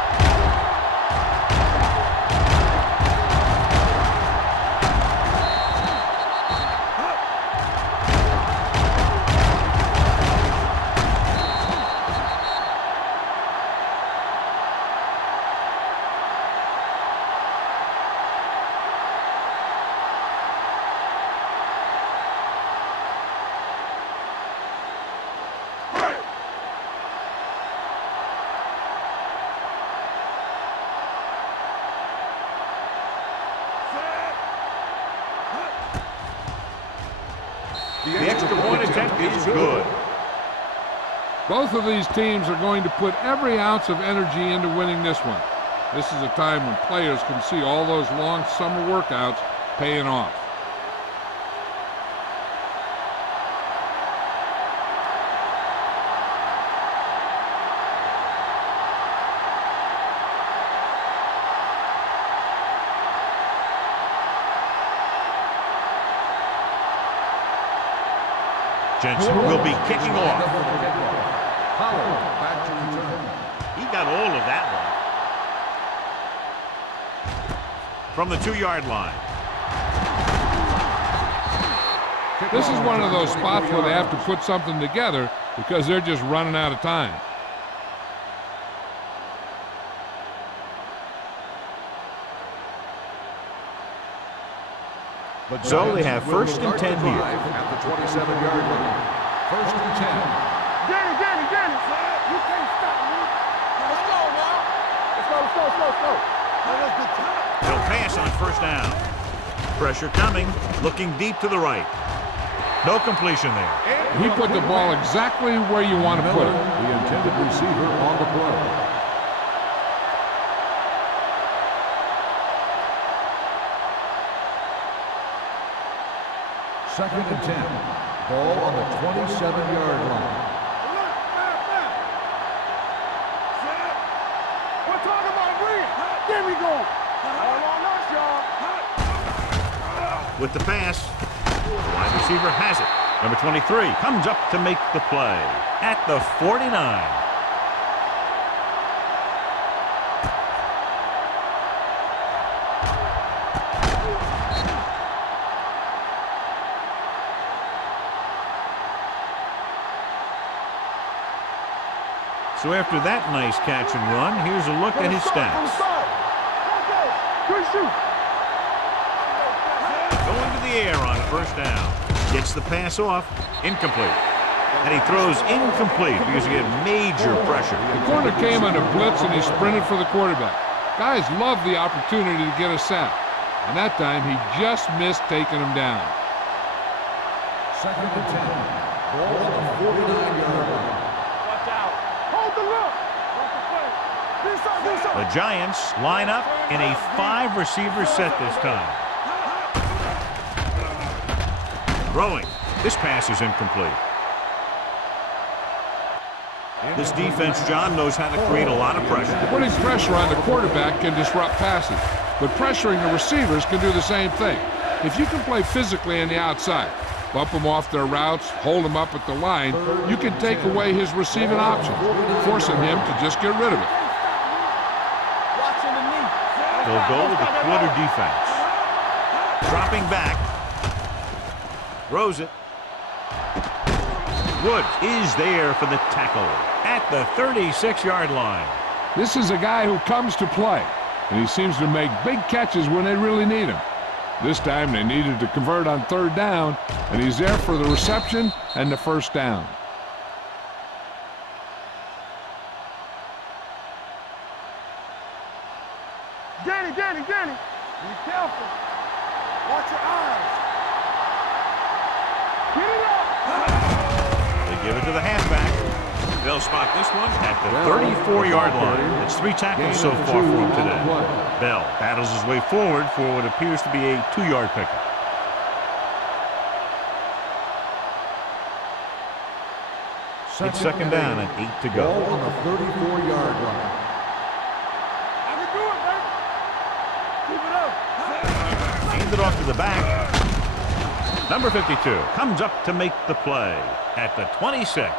The extra point attempt is good. Both of these teams are going to put every ounce of energy into winning this one. This is a time when players can see all those long summer workouts paying off. Jensen will be kicking off. Back to return. He got all of that one. From the 2-yard line. This is one of those spots where they have to put something together because they're just running out of time. So they have 1st and 10 here. At the 27-yard line. 1st and 10. Danny. You can't stop me. Let's go, y'all. Let's go. Let's get top. He'll pass on 1st down. Pressure coming, looking deep to the right. No completion there. He put the ball exactly where you want to put it. The intended receiver on the play. Second and 10. Ball on the 27-yard line. We're talking about green. There we go. All on us, y'all. With the pass, the wide receiver has it. Number 23 comes up to make the play at the 49. So after that nice catch and run, here's a look at his stats. Going to the air on 1st down. Gets the pass off. Incomplete. And he throws incomplete because he had major pressure. The corner came on a blitz and he sprinted for the quarterback. Guys love the opportunity to get a sack. And that time he just missed taking him down. Second and 10. Ball on the 49-yard line. The Giants line up in a 5-receiver set this time. Throwing. This pass is incomplete. This defense, John, knows how to create a lot of pressure. Putting pressure on the quarterback can disrupt passes, but pressuring the receivers can do the same thing. If you can play physically on the outside, bump them off their routes, hold them up at the line, you can take away his receiving options, forcing him to just get rid of it. They'll go with the quarter defense. Dropping back. Throws it. Woods is there for the tackle at the 36-yard line. This is a guy who comes to play, and he seems to make big catches when they really need him. This time they needed to convert on 3rd down, and he's there for the reception and the 1st down. Danny. Be careful. Watch your eyes. Get it up. They give it to the halfback. They'll spot this one at the 34-yard line. That's 3 tackles so far for him today. Bell battles his way forward for what appears to be a 2-yard pickup. It's 2nd down and 8 to go. Ball on the 34-yard line. Hand it off to the back. Number 52 comes up to make the play at the 26.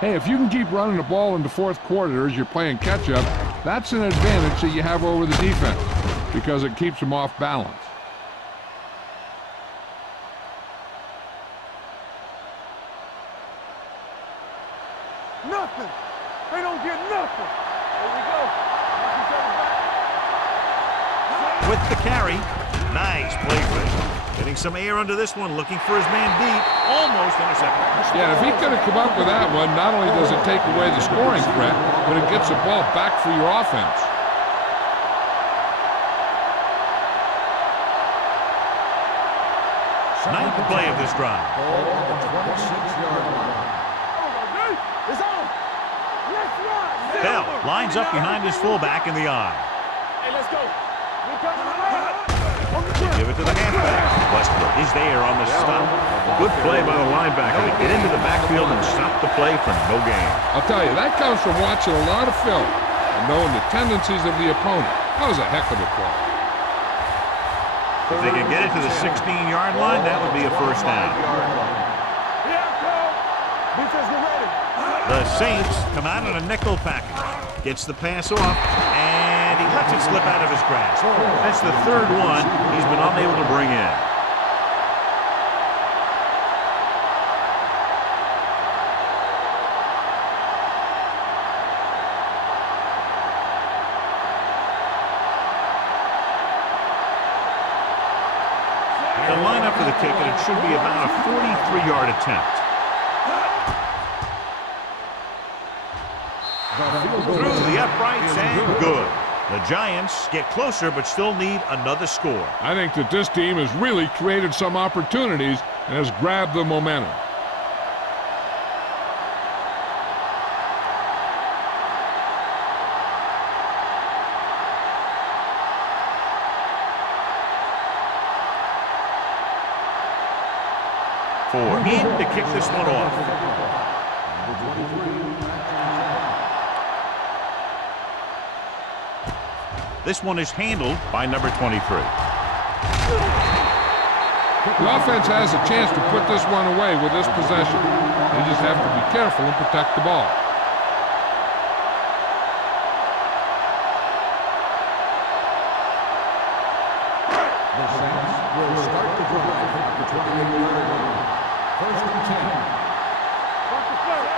Hey, if you can keep running the ball in the 4th quarter as you're playing catch-up, that's an advantage that you have over the defense because it keeps them off balance. Nothing. They don't get nothing. There we go. With the carry. Nice play fake. Getting some air under this one, looking for his man deep. Almost intercepted. Yeah, if he could have come up with that one, not only does it take away the scoring threat, but it gets the ball back for your offense. Ninth play of this drive. Ball on the 26-yard line. It's on. Let's run. Bell lines up behind his fullback in the I. Hey, let's go. We coming around. They give it to the halfback. Westbrook is there on the stop. Good play by the linebacker to get into the backfield and stop the play for no gain. I'll tell you, that comes from watching a lot of film and knowing the tendencies of the opponent. That was a heck of a play. If they can get it to the 16-yard line, that would be a first down. Here I come. Defense, get ready. The Saints come out in a nickel package. Gets the pass off, and he lets it slip out of his grasp. That's the third one he's been unable to bring in. The lineup for the kick, and it should be about a 43-yard attempt. Through the uprights and good. The Giants get closer but still need another score. I think that this team has really created some opportunities and has grabbed the momentum. In to kick this one off. This one is handled by number 23. The offense has a chance to put this one away with this possession. They just have to be careful and protect the ball. The Saints will start the drive at the 28-yard line. First and 10.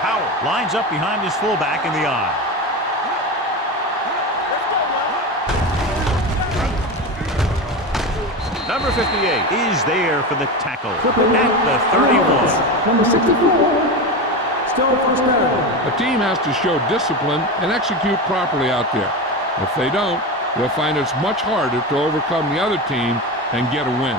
Howard lines up behind his fullback in the eye. Number 58 is there for the tackle at the 31. Number 64. Still first down. A team has to show discipline and execute properly out there. If they don't, they'll find it's much harder to overcome the other team and get a win.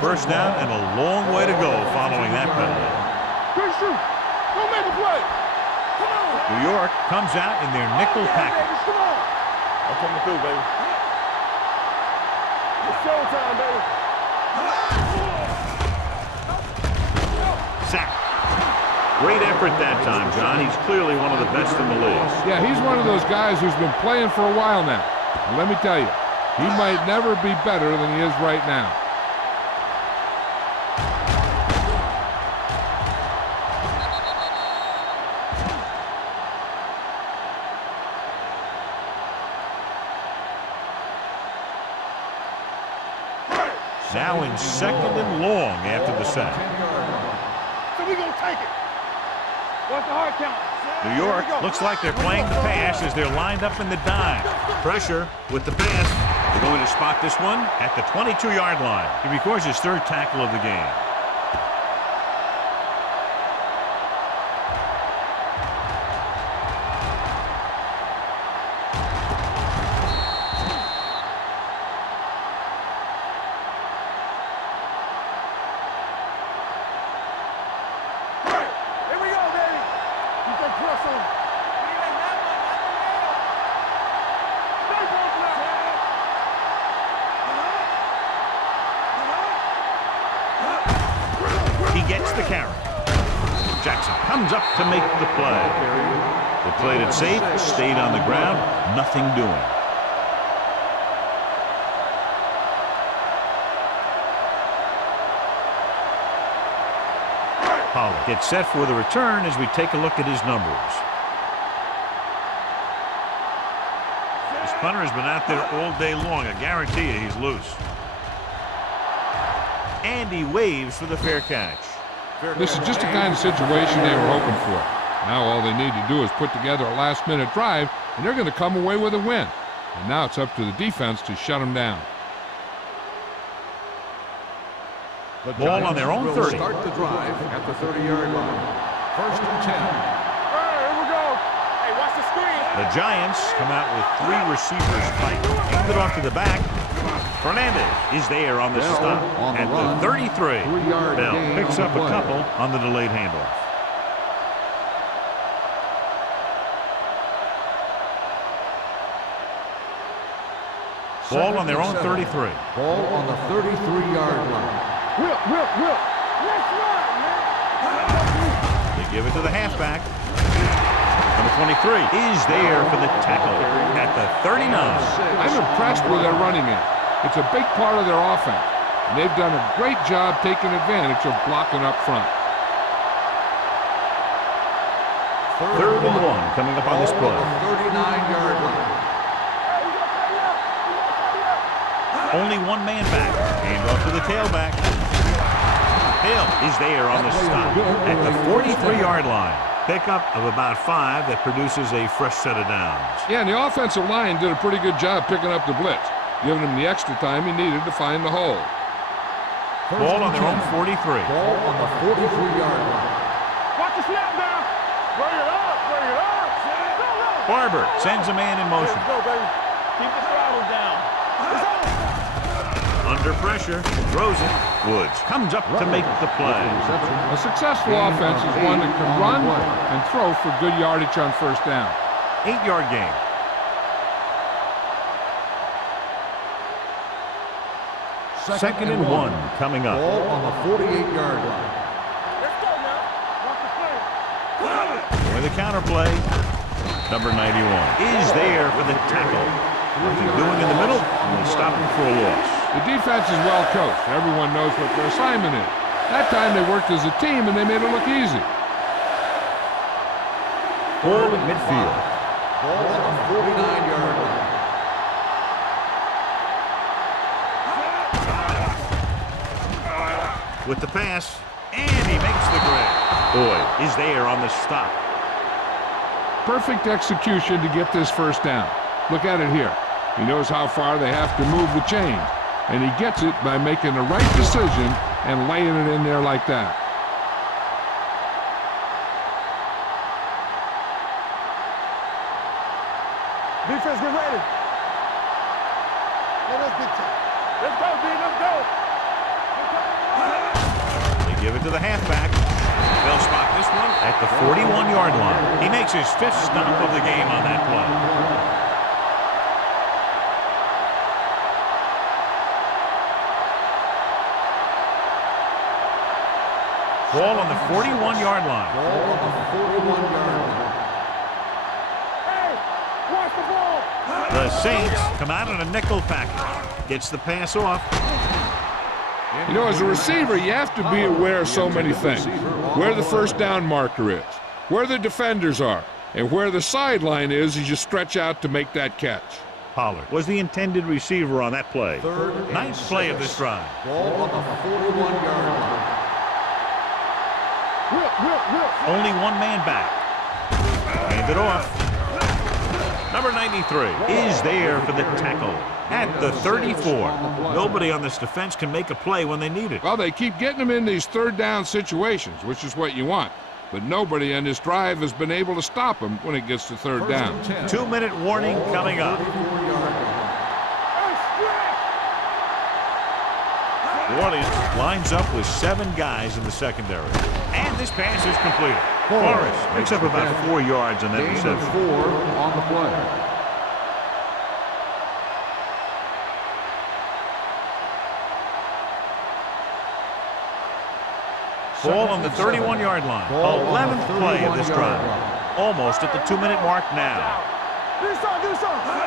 First down and a long way to go following that penalty. Good shoot. Don't make a play. Come on. New York comes out in their nickel package. Come on. I'm coming through, baby. It's showtime, baby. Sack. Great effort that time, John. He's clearly one of the best in the league. Yeah, he's one of those guys who's been playing for a while now. And let me tell you, he might never be better than he is right now. Now in second and long after the sack. So we gonna take it. What's the hard count? New York looks like they're playing the pass as they're lined up in the dime. Pressure with the pass. They're going to spot this one at the 22-yard line. He records his third tackle of the game. Gets the carry. Jackson comes up to make the play. They played it safe, stayed on the ground, nothing doing. Pollard gets set for the return as we take a look at his numbers. This punter has been out there all day long. I guarantee you he's loose. And he waves for the fair catch. This is just the kind of situation they were hoping for. Now all they need to do is put together a last-minute drive, and they're going to come away with a win. And now it's up to the defense to shut them down. The Ball on their own 30. Start the drive at the 30-yard line. First and 10. Here we go. Hey, watch the screen. The Giants come out with three receivers tight. Hand it off to the back. Fernandez is there on the stop on the at run. the 33. 3-yard Bell gain picks on up the a play. couple on the delayed handoff. Ball on their own 33. Ball on the 33-yard line. Whip. Let's run, man. They give it to the halfback. Number 23 is there for the tackle at the 39. I'm impressed with their running game. It's a big part of their offense, and they've done a great job taking advantage of blocking up front. Third and one coming up on this play. 39-yard line. Only one man back. Hand off to the tailback. Hill is there on the stop at the 43-yard line. Pickup of about 5 that produces a fresh set of downs. Yeah, and the offensive line did a pretty good job picking up the blitz, giving him the extra time he needed to find the hole. Ball on their own 43. Ball on the 43-yard line. Watch the snap now. Bring it up. Go. Barber sends a man in motion. Let's go, baby. Keep the throttle down. Under pressure, throws it. Woods comes up to make the play. A successful offense is one that can run and throw for good yardage on first down. 8-yard gain. Second and one coming up. Ball on the 48-yard line. Let's go now. Watch the play. With the counter play, number 91 is there for the tackle. Nothing doing in the middle, and they stop him for a loss. The defense is well coached. Everyone knows what their assignment is. That time they worked as a team and they made it look easy. Ball at midfield. Ball on the 49-yard line. With the pass, and he makes the grab. Boyd is there on the stop. Perfect execution to get this first down. Look at it here. He knows how far they have to move the chains, and he gets it by making the right decision and laying it in there like that. Defense, get ready. Let's go, D. Let's go. They give it to the halfback. They'll spot this one at the 41-yard line. He makes his 5th stop of the game on that play. Ball on the 41-yard line. Ball on the 41-yard line. Hey, watch the ball. The Saints come out in a nickel package. Gets the pass off. You know, as a receiver, you have to be aware of so many things. Where the first down marker is, where the defenders are, and where the sideline is as you stretch out to make that catch. Pollard was the intended receiver on that play. Ninth play of this drive. Ball on the 41-yard line. Whip. Only one man back. Hand it off. Number 93 is there for the tackle at the 34. Nobody on this defense can make a play when they need it. Well, they keep getting them in these third down situations, which is what you want. But nobody on this drive has been able to stop them when it gets to third down. 2-minute warning coming up. Orleans lines up with 7 guys in the secondary. And this pass is completed. Forrest picks up about 4 yards on that Gain of reception. 4 on the play. Ball on the 31-yard line. 11th play of this drive. Almost at the 2-minute mark now. Do something.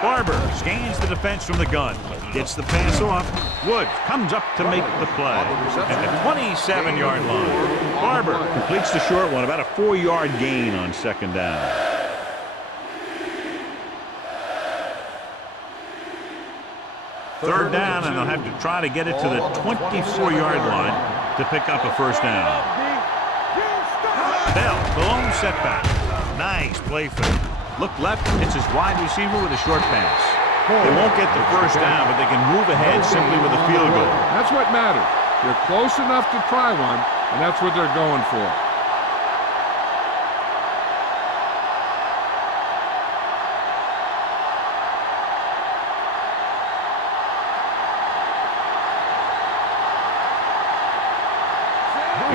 Barber scans the defense from the gun. Gets the pass off. Woods comes up to make the play at the 27-yard line. Barber completes the short one, about a 4-yard gain on second down. Third down, and they'll have to try to get it to the 24-yard line to pick up a first down. Bell, the lone setback. Nice play fake. Look left, it's his wide receiver with a short pass. They won't get the first down, but they can move ahead simply with a field goal. That's what matters. They're close enough to try one, and that's what they're going for.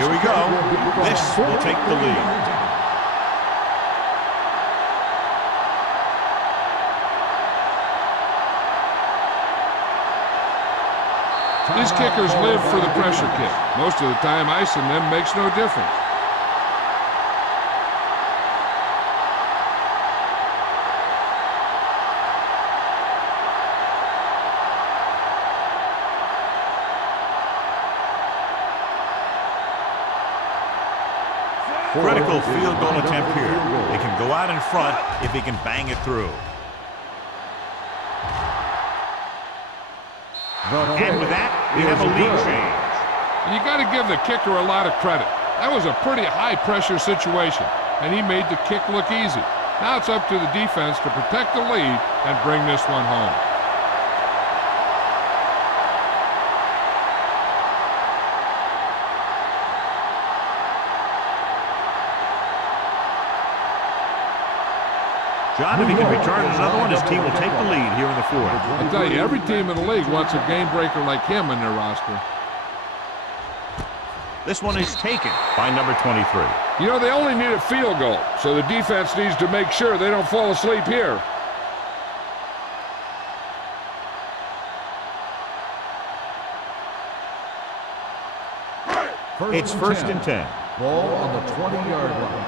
Here we go. This will take the lead. These kickers live for the pressure kick. Most of the time, icing them makes no difference. Critical field goal attempt here. They can go out in front if he can bang it through. And with that, we have a lead change. You got to give the kicker a lot of credit. That was a pretty high-pressure situation, and he made the kick look easy. Now it's up to the defense to protect the lead and bring this one home. John, if he can return another one, his team will take the lead here in the fourth. I'll tell you, every team in the league wants a game breaker like him in their roster. This one is taken by number 23. You know, they only need a field goal, so the defense needs to make sure they don't fall asleep here. It's first and 10. Ball on the 20-yard line.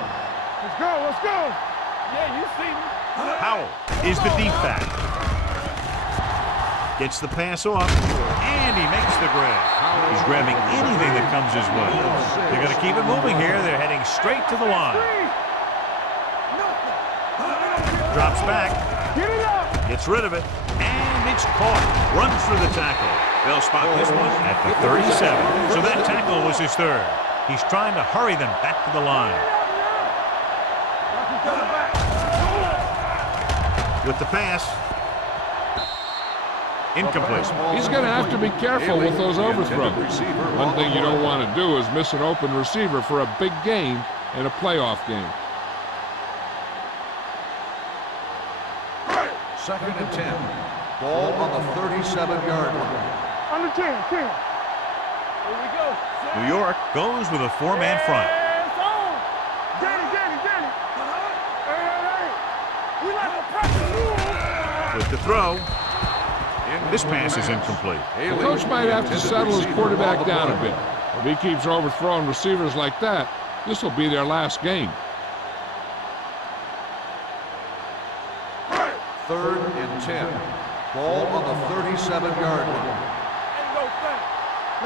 Let's go, let's go. Yeah, you see me. Howell is the deep back. Gets the pass off, and he makes the grab. He's grabbing anything that comes his way. They're going to keep it moving here. They're heading straight to the line. Drops back. Get it up. Gets rid of it, and it's caught. Runs through the tackle. They'll spot this one at the 37. So that tackle was his third. He's trying to hurry them back to the line. With the pass. Incomplete. He's going to have to be careful with those overthrows. One thing you don't want to do is miss an open receiver for a big gain in a playoff game. Second and 10. Ball on the 37-yard line. Under 10, 10. Here we go. New York goes with a four-man front. It's on. Danny. Hey. We like to practice rules. With the throw. This pass is incomplete. The coach might have to settle his quarterback down a bit. If he keeps overthrowing receivers like that, this will be their last game. Third and 10. Ball on the 37-yard line. Ain't no thing.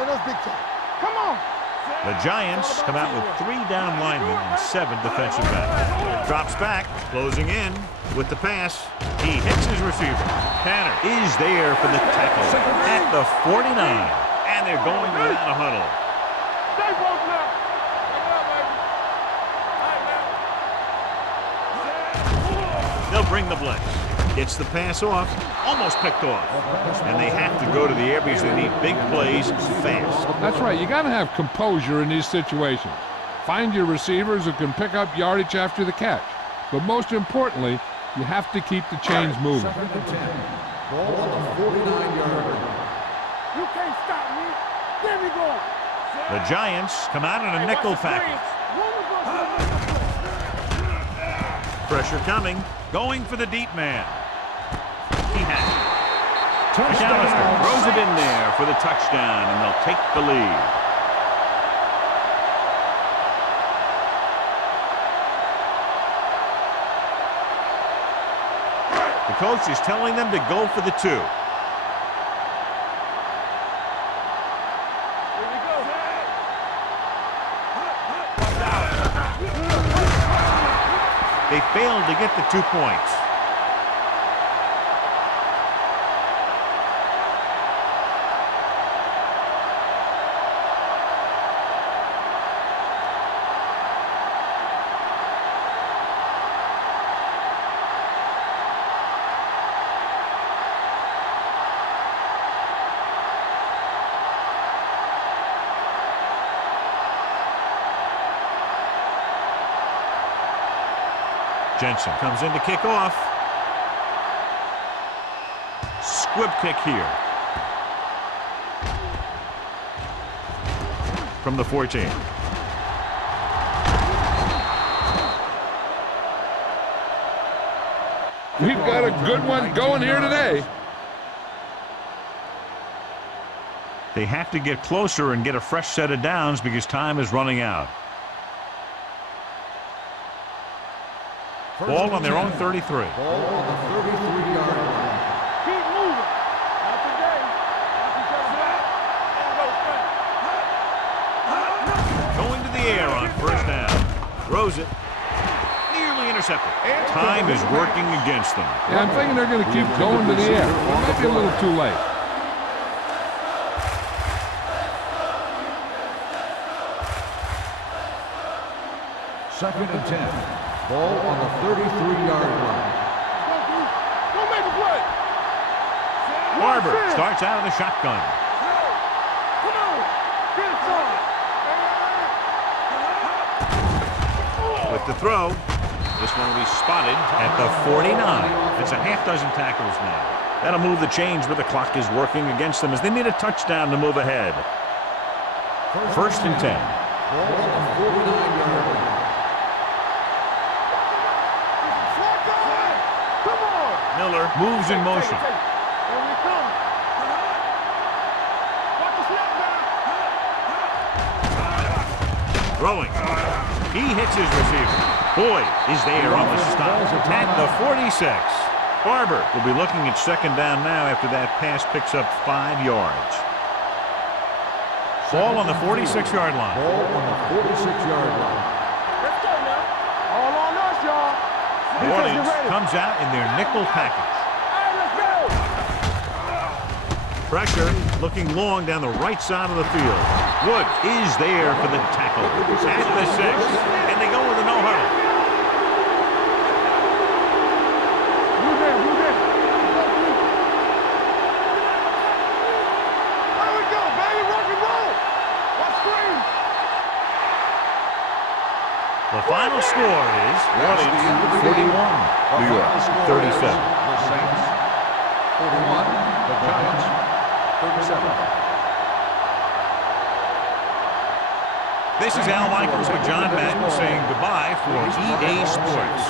Let us dictate. Come on. The Giants come out with 3 down linemen and 7 defensive backs. Drops back, closing in with the pass. He hits his receiver. Tanner is there for the tackle at the 49. And they're going without a huddle. Stay close now. Bring it up, baby. They'll bring the blitz. Gets the pass off, almost picked off. And they have to go to the air because they need big plays fast. That's right. You got to have composure in these situations. Find your receivers who can pick up yardage after the catch. But most importantly, you have to keep the chains moving. Second and 10. Ball on the 49-yard line. You can't stop me. There we go. The Giants come out in a nickel package. Pressure coming. Going for the deep man. He has it. McAllister throws it in there for the touchdown, and they'll take the lead. The coach is telling them to go for the 2. They failed to get the 2 points. Jensen comes in to kick off. Squib kick here. From the 14. We've got a good one going here today. They have to get closer and get a fresh set of downs because time is running out. Ball on their own 33. Ball on the 33-yard line. Keep moving. Not today. Going to the air on first down. Throws it. Nearly intercepted. Time is working against them. Yeah, I'm thinking they're going to keep going to the air. It might be a little too late. Second and 10. Ball on the 33-yard line. Go make a play. Barber starts out of the shotgun. Come on. Get some. With the throw. This one will be spotted at the 49. It's a half dozen tackles now. That'll move the chains, but the clock is working against them as they need a touchdown to move ahead. First and 10. Ball on the 49-yard line. Come on. Miller moves in motion. Here we come. Watch the snap down. Throwing. He hits his receiver. Boyd is there on the stop at the 46. Barber will be looking at second down now after that pass picks up 5 yards. Ball on the 46-yard line. Ball on the 46-yard line. Let's go now. All on us, y'all. New Orleans comes out in their nickel package. Hey, let's go. Pressure looking long down the right side of the field. Woods is there for the tackle at the 6. And they go with a no-huddle. Who's there? Who's there? There we go, baby. Rock and roll. Let's scream. The final score is Orleans 41, New York 37. The Saints 41, the Giants 37. This is Al Michaels with John Madden saying goodbye for EA Sports.